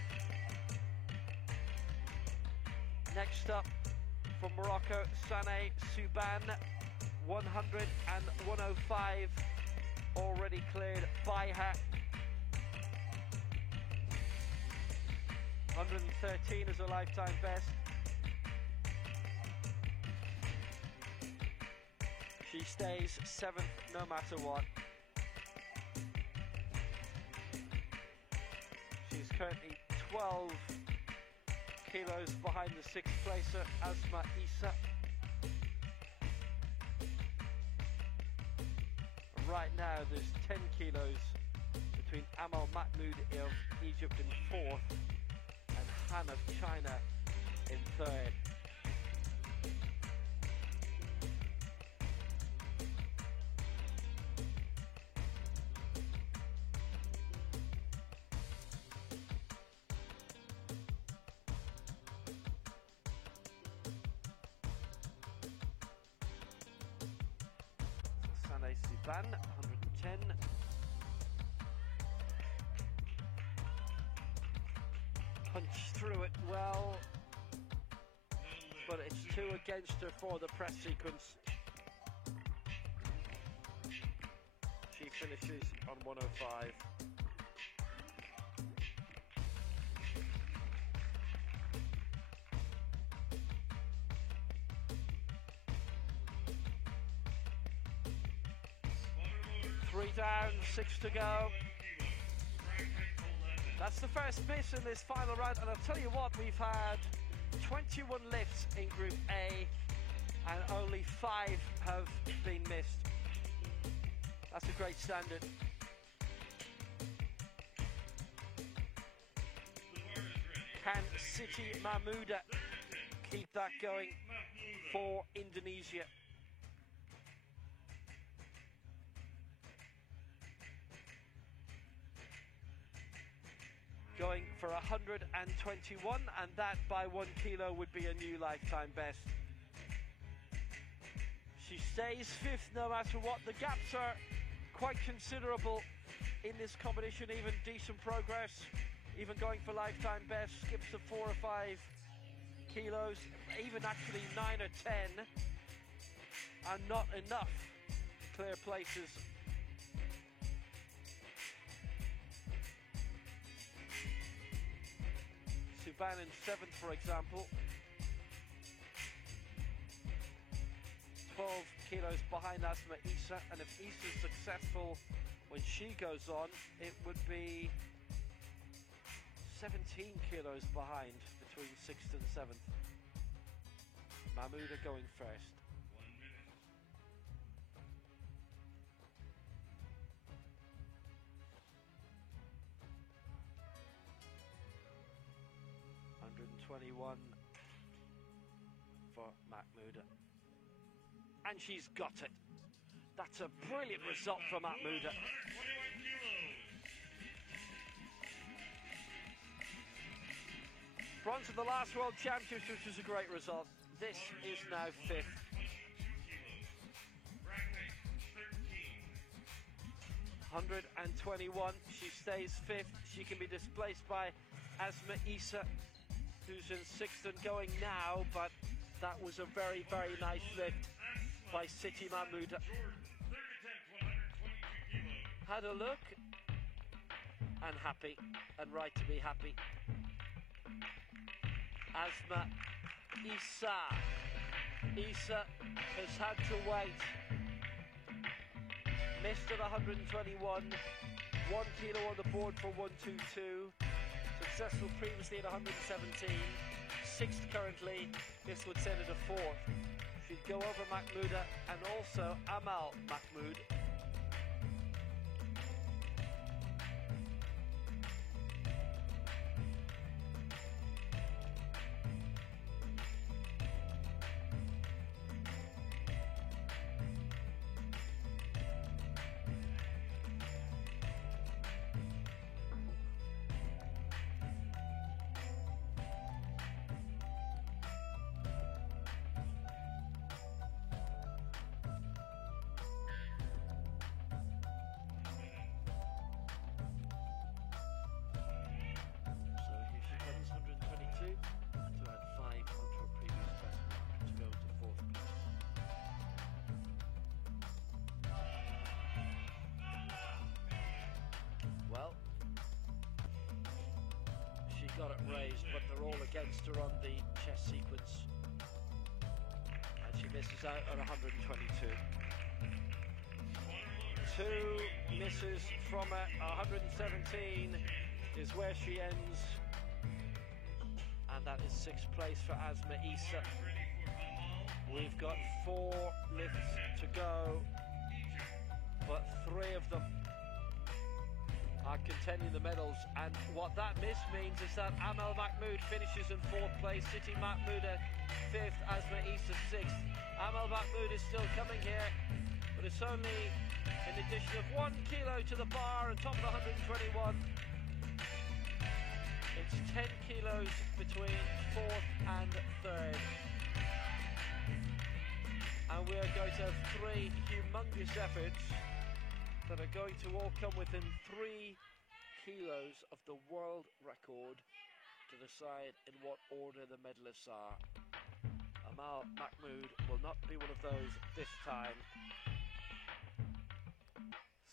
Next up from Morocco, Saneh Souban, 100 and 105 already cleared by her. 113 is a lifetime best. She stays 7th no matter what. She's currently 12 kilos behind the 6th placer, Asma Issa. Right now there's 10 kilos between Amal Mahmoud of Egypt in 4th and Han of China in 3rd. Sanay Sivan, 110. Punched through it well, but it's 2 against her for the press sequence. She finishes on 105. Three down, 6 to go. That's the first miss in this final round, and I'll tell you what, we've had 21 lifts in Group A, and only 5 have been missed. That's a great standard. Can Siti Mahmouda keep that going for Indonesia? Going for 121, and that by 1 kilo would be a new lifetime best. She stays 5th no matter what. The gaps are quite considerable in this competition, even decent progress, even going for lifetime best, skips to 4 or 5 kilos, even actually 9 or 10, and not enough to clear places. Suban in 7th, for example, 12 kilos behind Asma Issa, and if Issa's successful when she goes on, it would be 17 kilos behind between 6th and 7th. Mahmouda going first. 121 for Mahmouda. And she's got it. That's a brilliant result for Mahmouda. Bronze at the last World Championships, which was a great result. This is now 5th. (121). She stays 5th. She can be displaced by Asma Issa, who's in 6th and going now, but that was a very, very nice lift by Siti Mahmouda. Had a look and happy, and right to be happy. Asma Issa. Issa has had to wait. Missed at 121. 1 kilo on the board for 122. Successful previously at 117. 6th currently. This would send it to 4th. She'd go over Mahmouda and also Amal Mahmoud. Got it raised, but they're all against her on the chess sequence, and she misses out on 122. Two misses from it. 117 is where she ends. And that is 6th place for Asma Issa. We've got 4 lifts to go, but 3 of them are contending the medals. And what that miss means is that Amal Mahmood finishes in 4th place, Siti Mahmouda 5th, Asma Issa 6th. Amal Mahmood is still coming here, but it's only an addition of 1 kilo to the bar on top of the 121. It's 10 kilos between 4th and 3rd. And we are going to have 3 humongous efforts that are going to all come within 3 kilos of the world record to decide in what order the medalists are. Amal Mahmood will not be one of those this time.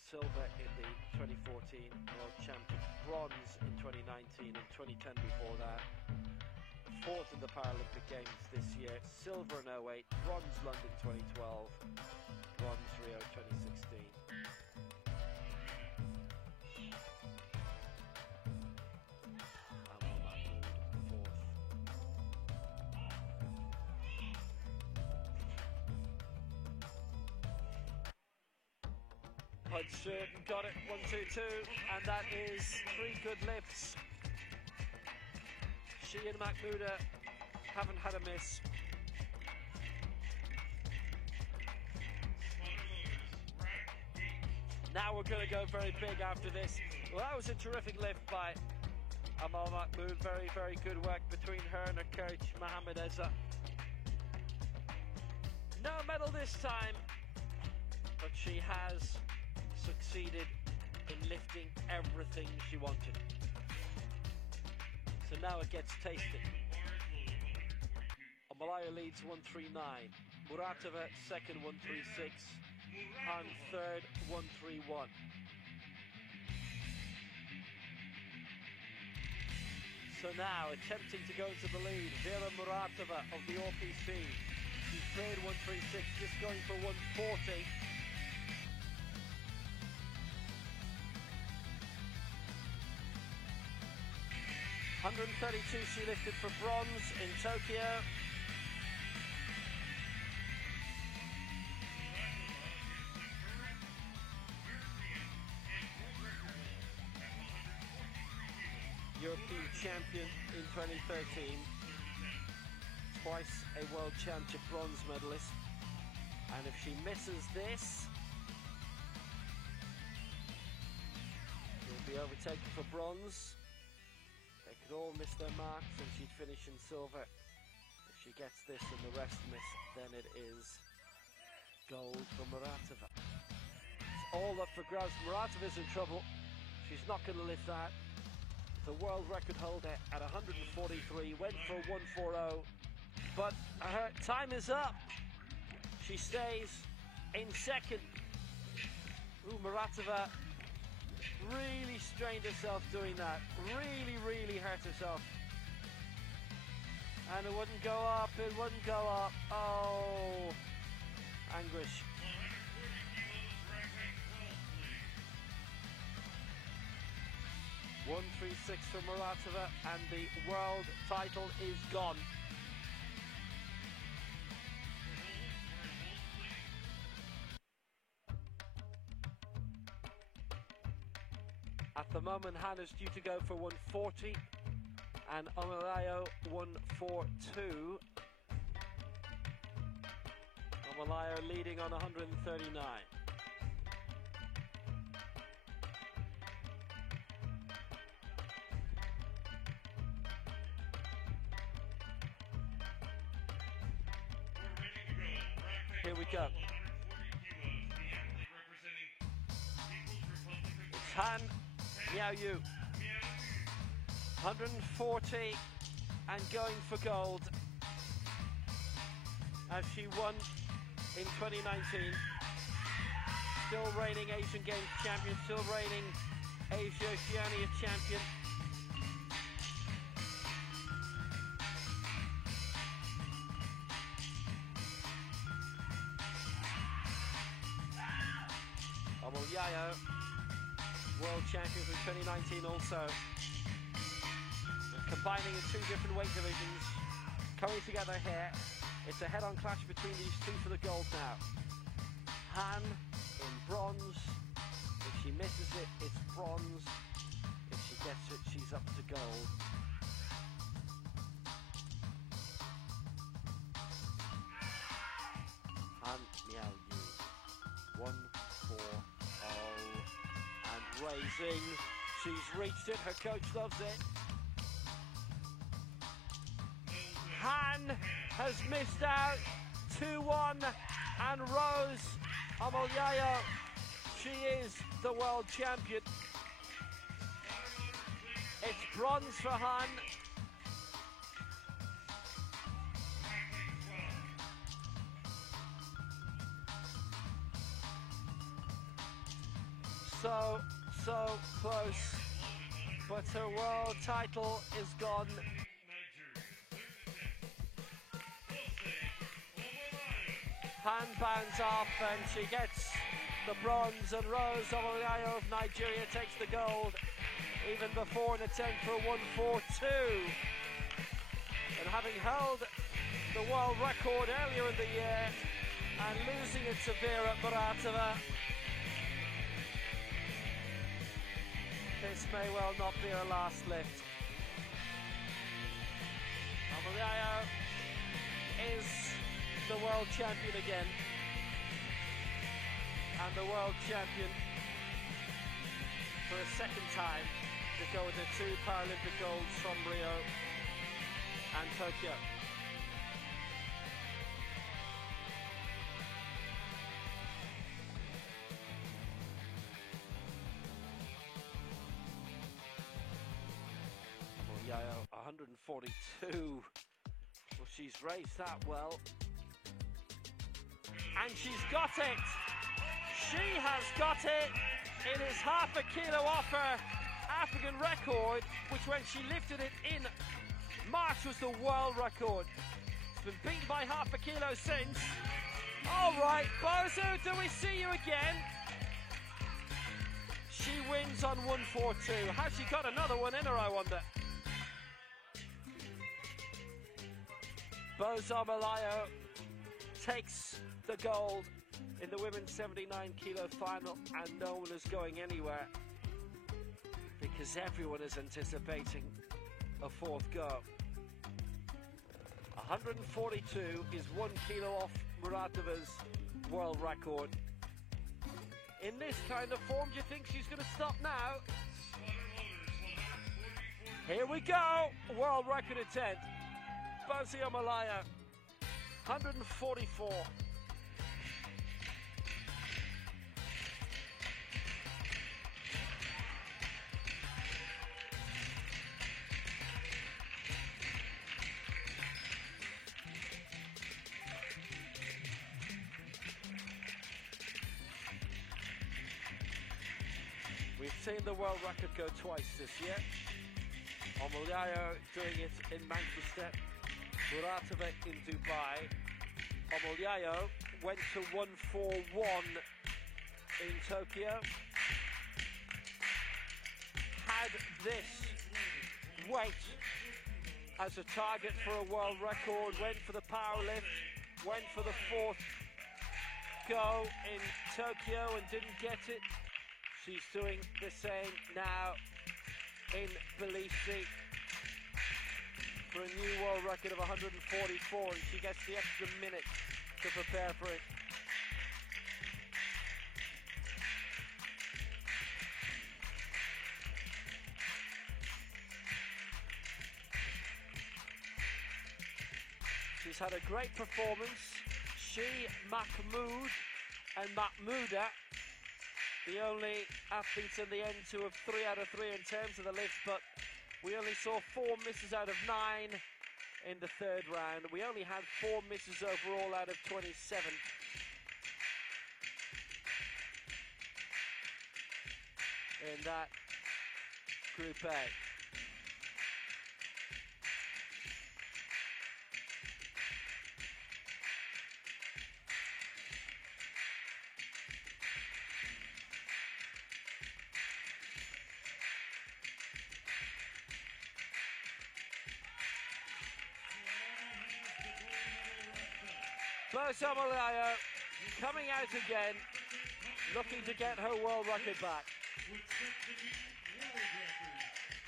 Silver in the 2014 World Champion, bronze in 2019 and 2010 before that. 4th in the Paralympic Games this year, silver in 08, bronze London 2012, bronze Rio 2016. Amal Mahmood, 4th. Hudson got it, 1-2-2, and that is 3 good lifts. She and Mahmouda haven't had a miss. Now we're going to go very big after this. Well, that was a terrific lift by Amal Mahmood. Very, very good work between her and her coach, Mohamed Eza. No medal this time, but she has succeeded in lifting everything she wanted. So now it gets tasted. Amalaya leads 139. Muratova second, 136. Han third, 131. So now attempting to go into the lead, Vera Muratova of the RPC. She's third, 136, just going for 140. $132 she lifted for bronze in Tokyo. European champion in 2013. Twice a world championship bronze medalist. And if she misses this, she'll be overtaken for bronze. They could all miss their marks and she'd finish in silver. If she gets this and the rest miss, then it is gold for Muratova. It's all up for grabs. Muratova's in trouble. She's not going to lift that. The world record holder at 143 went for 140, but her time is up. She stays in second. Ooh, Muratova really strained herself doing that. Really, really hurt herself. And it wouldn't go up, it wouldn't go up. Oh, Angrish. 136 for Muratova, and the world title is gone. At the moment, Hannah's due to go for 140, and Omalayo 142. Omalayo leading on 139. Here we go. It's Han Miaoyu. 140 and going for gold, as she won in 2019. Still reigning Asian Games champion, still reigning Asia Oceania champion. champion from 2019 also. They're combining in two different weight divisions, coming together here. It's a head-on clash between these two for the gold now. Han in bronze. If she misses it, it's bronze. If she gets it, she's up to gold. Han Miao Yu. 1-4-0. And raising. She's reached it. Her coach loves it. Han has missed out. 2-1. And Rose Amolyayo, she is the world champion. It's bronze for Han. So close, but her world title is gone. Han bounds off and she gets the bronze, and Rose Amolyayo of Nigeria takes the gold, even before an attempt for a 1-4-2. And having held the world record earlier in the year and losing it to Vera Muratova, this may well not be her last lift. Amolyayo is the world champion again, and the world champion for a second time to go with the two Paralympic golds from Rio and Tokyo. Amolyayo, 142. Well, she's raised that well. And she's got it! She has got it! It is half a kilo off her African record, which when she lifted it in March was the world record. It's been beaten by half a kilo since. Alright, Bozo, do we see you again? She wins on 142. Has she got another one in her, I wonder? Bozo Amolyayo takes the gold in the women's 79 kilo final, and no one is going anywhere because everyone is anticipating a fourth go. 142 is 1 kilo off Muratova's world record. In this kind of form, do you think she's going to stop now? Here we go! World record attempt. Bozo Amolyayo, 144. We've seen the world record go twice this year. Amolyayo doing it in Manchester, Muratova in Dubai. Amolyayo went to 141 in Tokyo. Had this weight as a target for a world record, went for the power lift, went for the fourth go in Tokyo and didn't get it. She's doing the same now in Tbilisi for a new world record of 144, and she gets the extra minute to prepare for it. She's had a great performance. She, Mahmoud and Mahmouda, the only athletes in the end to have 3 out of 3 in terms of the lift, but we only saw 4 misses out of 9 in the third round. We only had 4 misses overall out of 27. In that Group A. Bose Omolayao coming out again, looking to get her world record back. With set the new world record,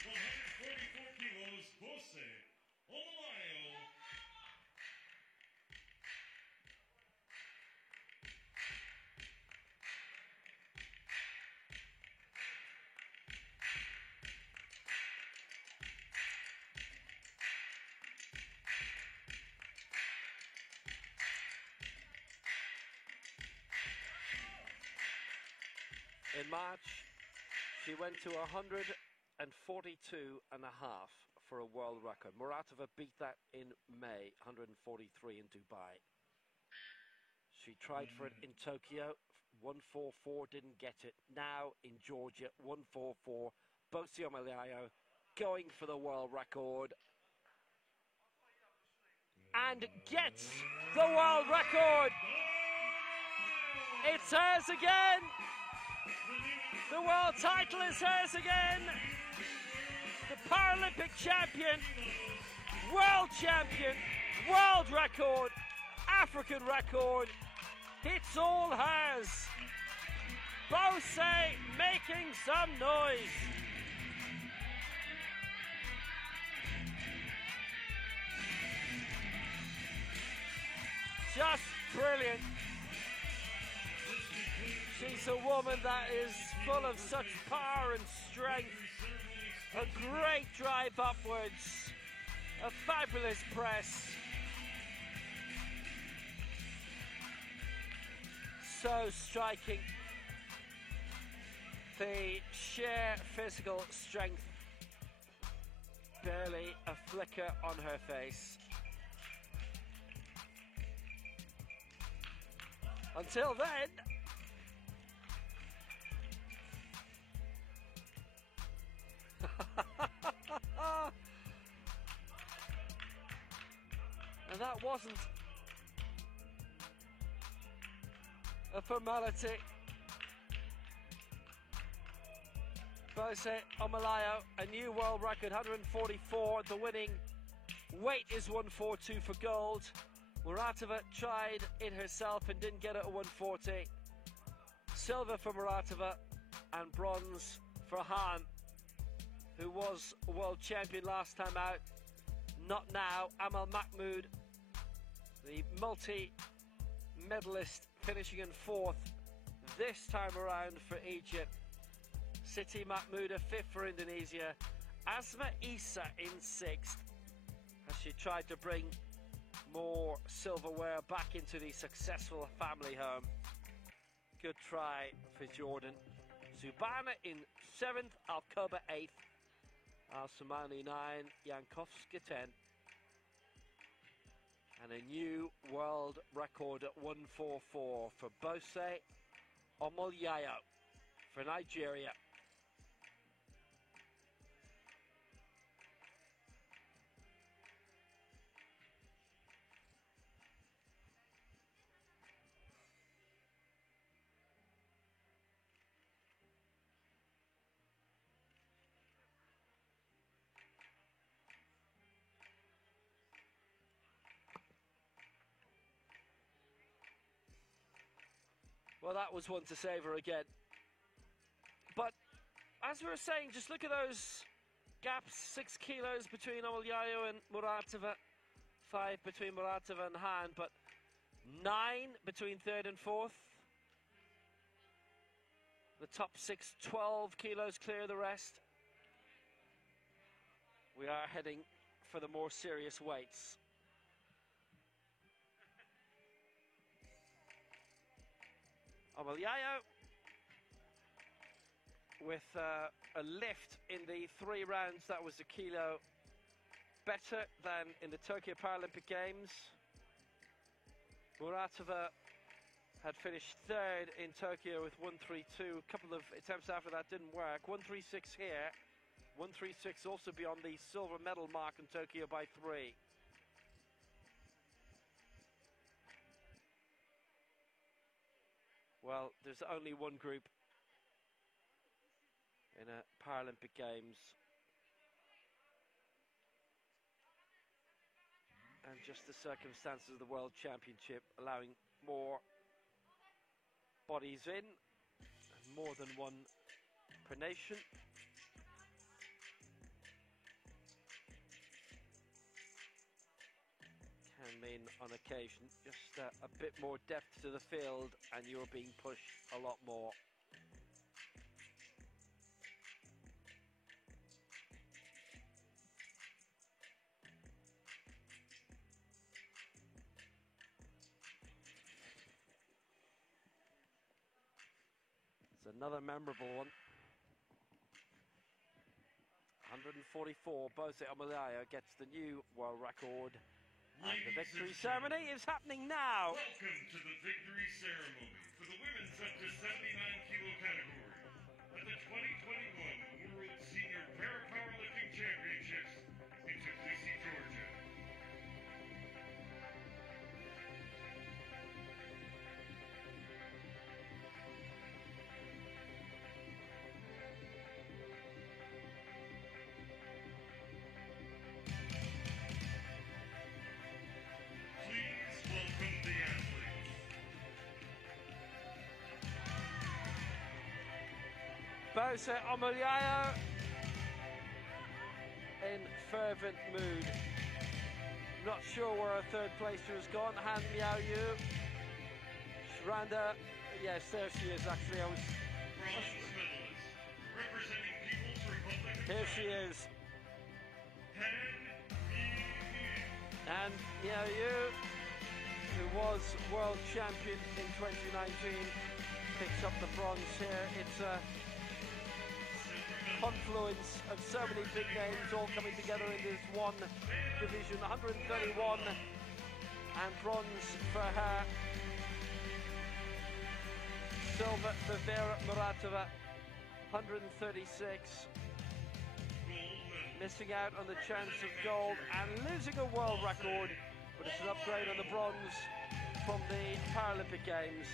144 kilos, Bose Omolayao. In March, she went to 142 and a half for a world record. Muratova beat that in May, 143 in Dubai. She tried for it in Tokyo, 144, didn't get it. Now in Georgia, 144, Bose Omolayao going for the world record. And gets the world record! It's hers again! The world title is hers again! The Paralympic champion, world record, African record, it's all hers. Bose making some noise. Just brilliant. She's a woman that is full of such power and strength. A great drive upwards. A fabulous press. So striking. The sheer physical strength. Barely a flicker on her face. Until then, and that wasn't a formality. Bose Omolayao, a new world record, 144. The winning weight is 142 for gold. Muratova tried it herself and didn't get it at 140. Silver for Muratova and bronze for Hahn, who was world champion last time out. Not now. Amal Mahmoud, the multi-medalist, finishing in fourth this time around for Egypt. Siti Mahmoud, a fifth for Indonesia. Asma Isa in sixth, as she tried to bring more silverware back into the successful family home. Good try for Jordan. Zubana in seventh, Alcoba eighth, Al-Samani 9, Jankowska 10. And a new world record at 144 for Bose Omolayao for Nigeria. Well, that was one to savour again. But as we were saying, just look at those gaps. 6 kilos between Omolayao and Muratova, 5 between Muratova and Hahn, but 9 between third and fourth. The top 6, 12 kilos clear of the rest. We are heading for the more serious weights. Omolayao with a lift in the 3 rounds. That was a kilo better than in the Tokyo Paralympic Games. Muratova had finished third in Tokyo with 132. A couple of attempts after that didn't work. 136 here. 136 also beyond the silver medal mark in Tokyo by 3. Well, there's only one group in a Paralympic Games, and just the circumstances of the World Championship allowing more bodies in, and more than one per nation. Can mean on occasion just a bit more depth to the field and you're being pushed a lot more. It's another memorable one. 144, Bose Omoyaya gets the new world record. And the victory ceremony is happening now. Welcome to the victory ceremony for the women's up to 79 kilo category at the 2021 World Senior Para-Powerlifting Championships in Tbilisi, Georgia. Bose Omoyaya in fervent mood. Not sure where our third placer has gone. Han Miao Yu. Shranda. Yes, there she is actually. Bronze medalist, representing People's Republic of Here she China, is. Han Han Miao Yu, who was world champion in 2019, picks up the bronze here. It's a confluence of so many big names all coming together in this one division. 131 and bronze for her. Silver for Vera Muratova, 136. Missing out on the chance of gold and losing a world record, but it's an upgrade on the bronze from the Paralympic Games.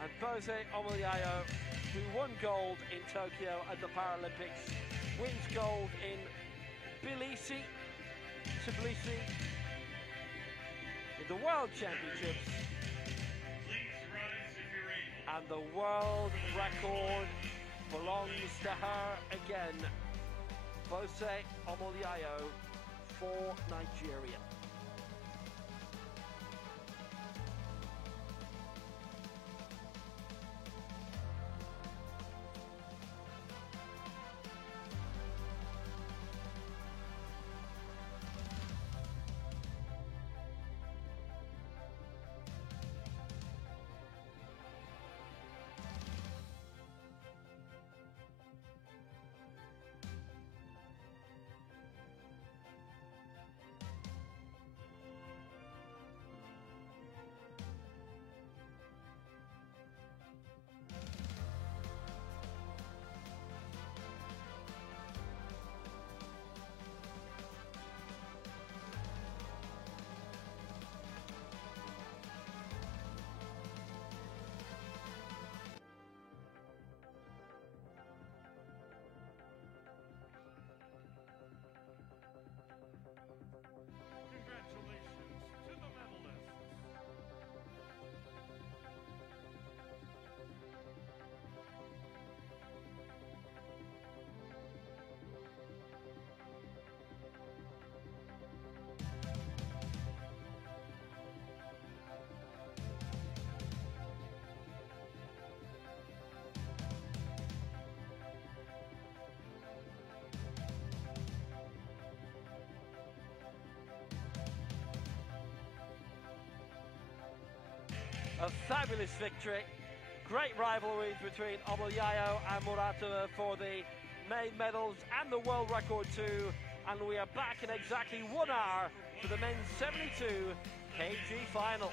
And Bose Omoyaya, who won gold in Tokyo at the Paralympics, wins gold in Tbilisi in the World Championships, and the world record belongs to her again. Bose Omoyaya for Nigeria. A fabulous victory. Great rivalries between Omoyaya and Muratova for the main medals and the world record too. And we are back in exactly 1 hour for the men's 72 kg final.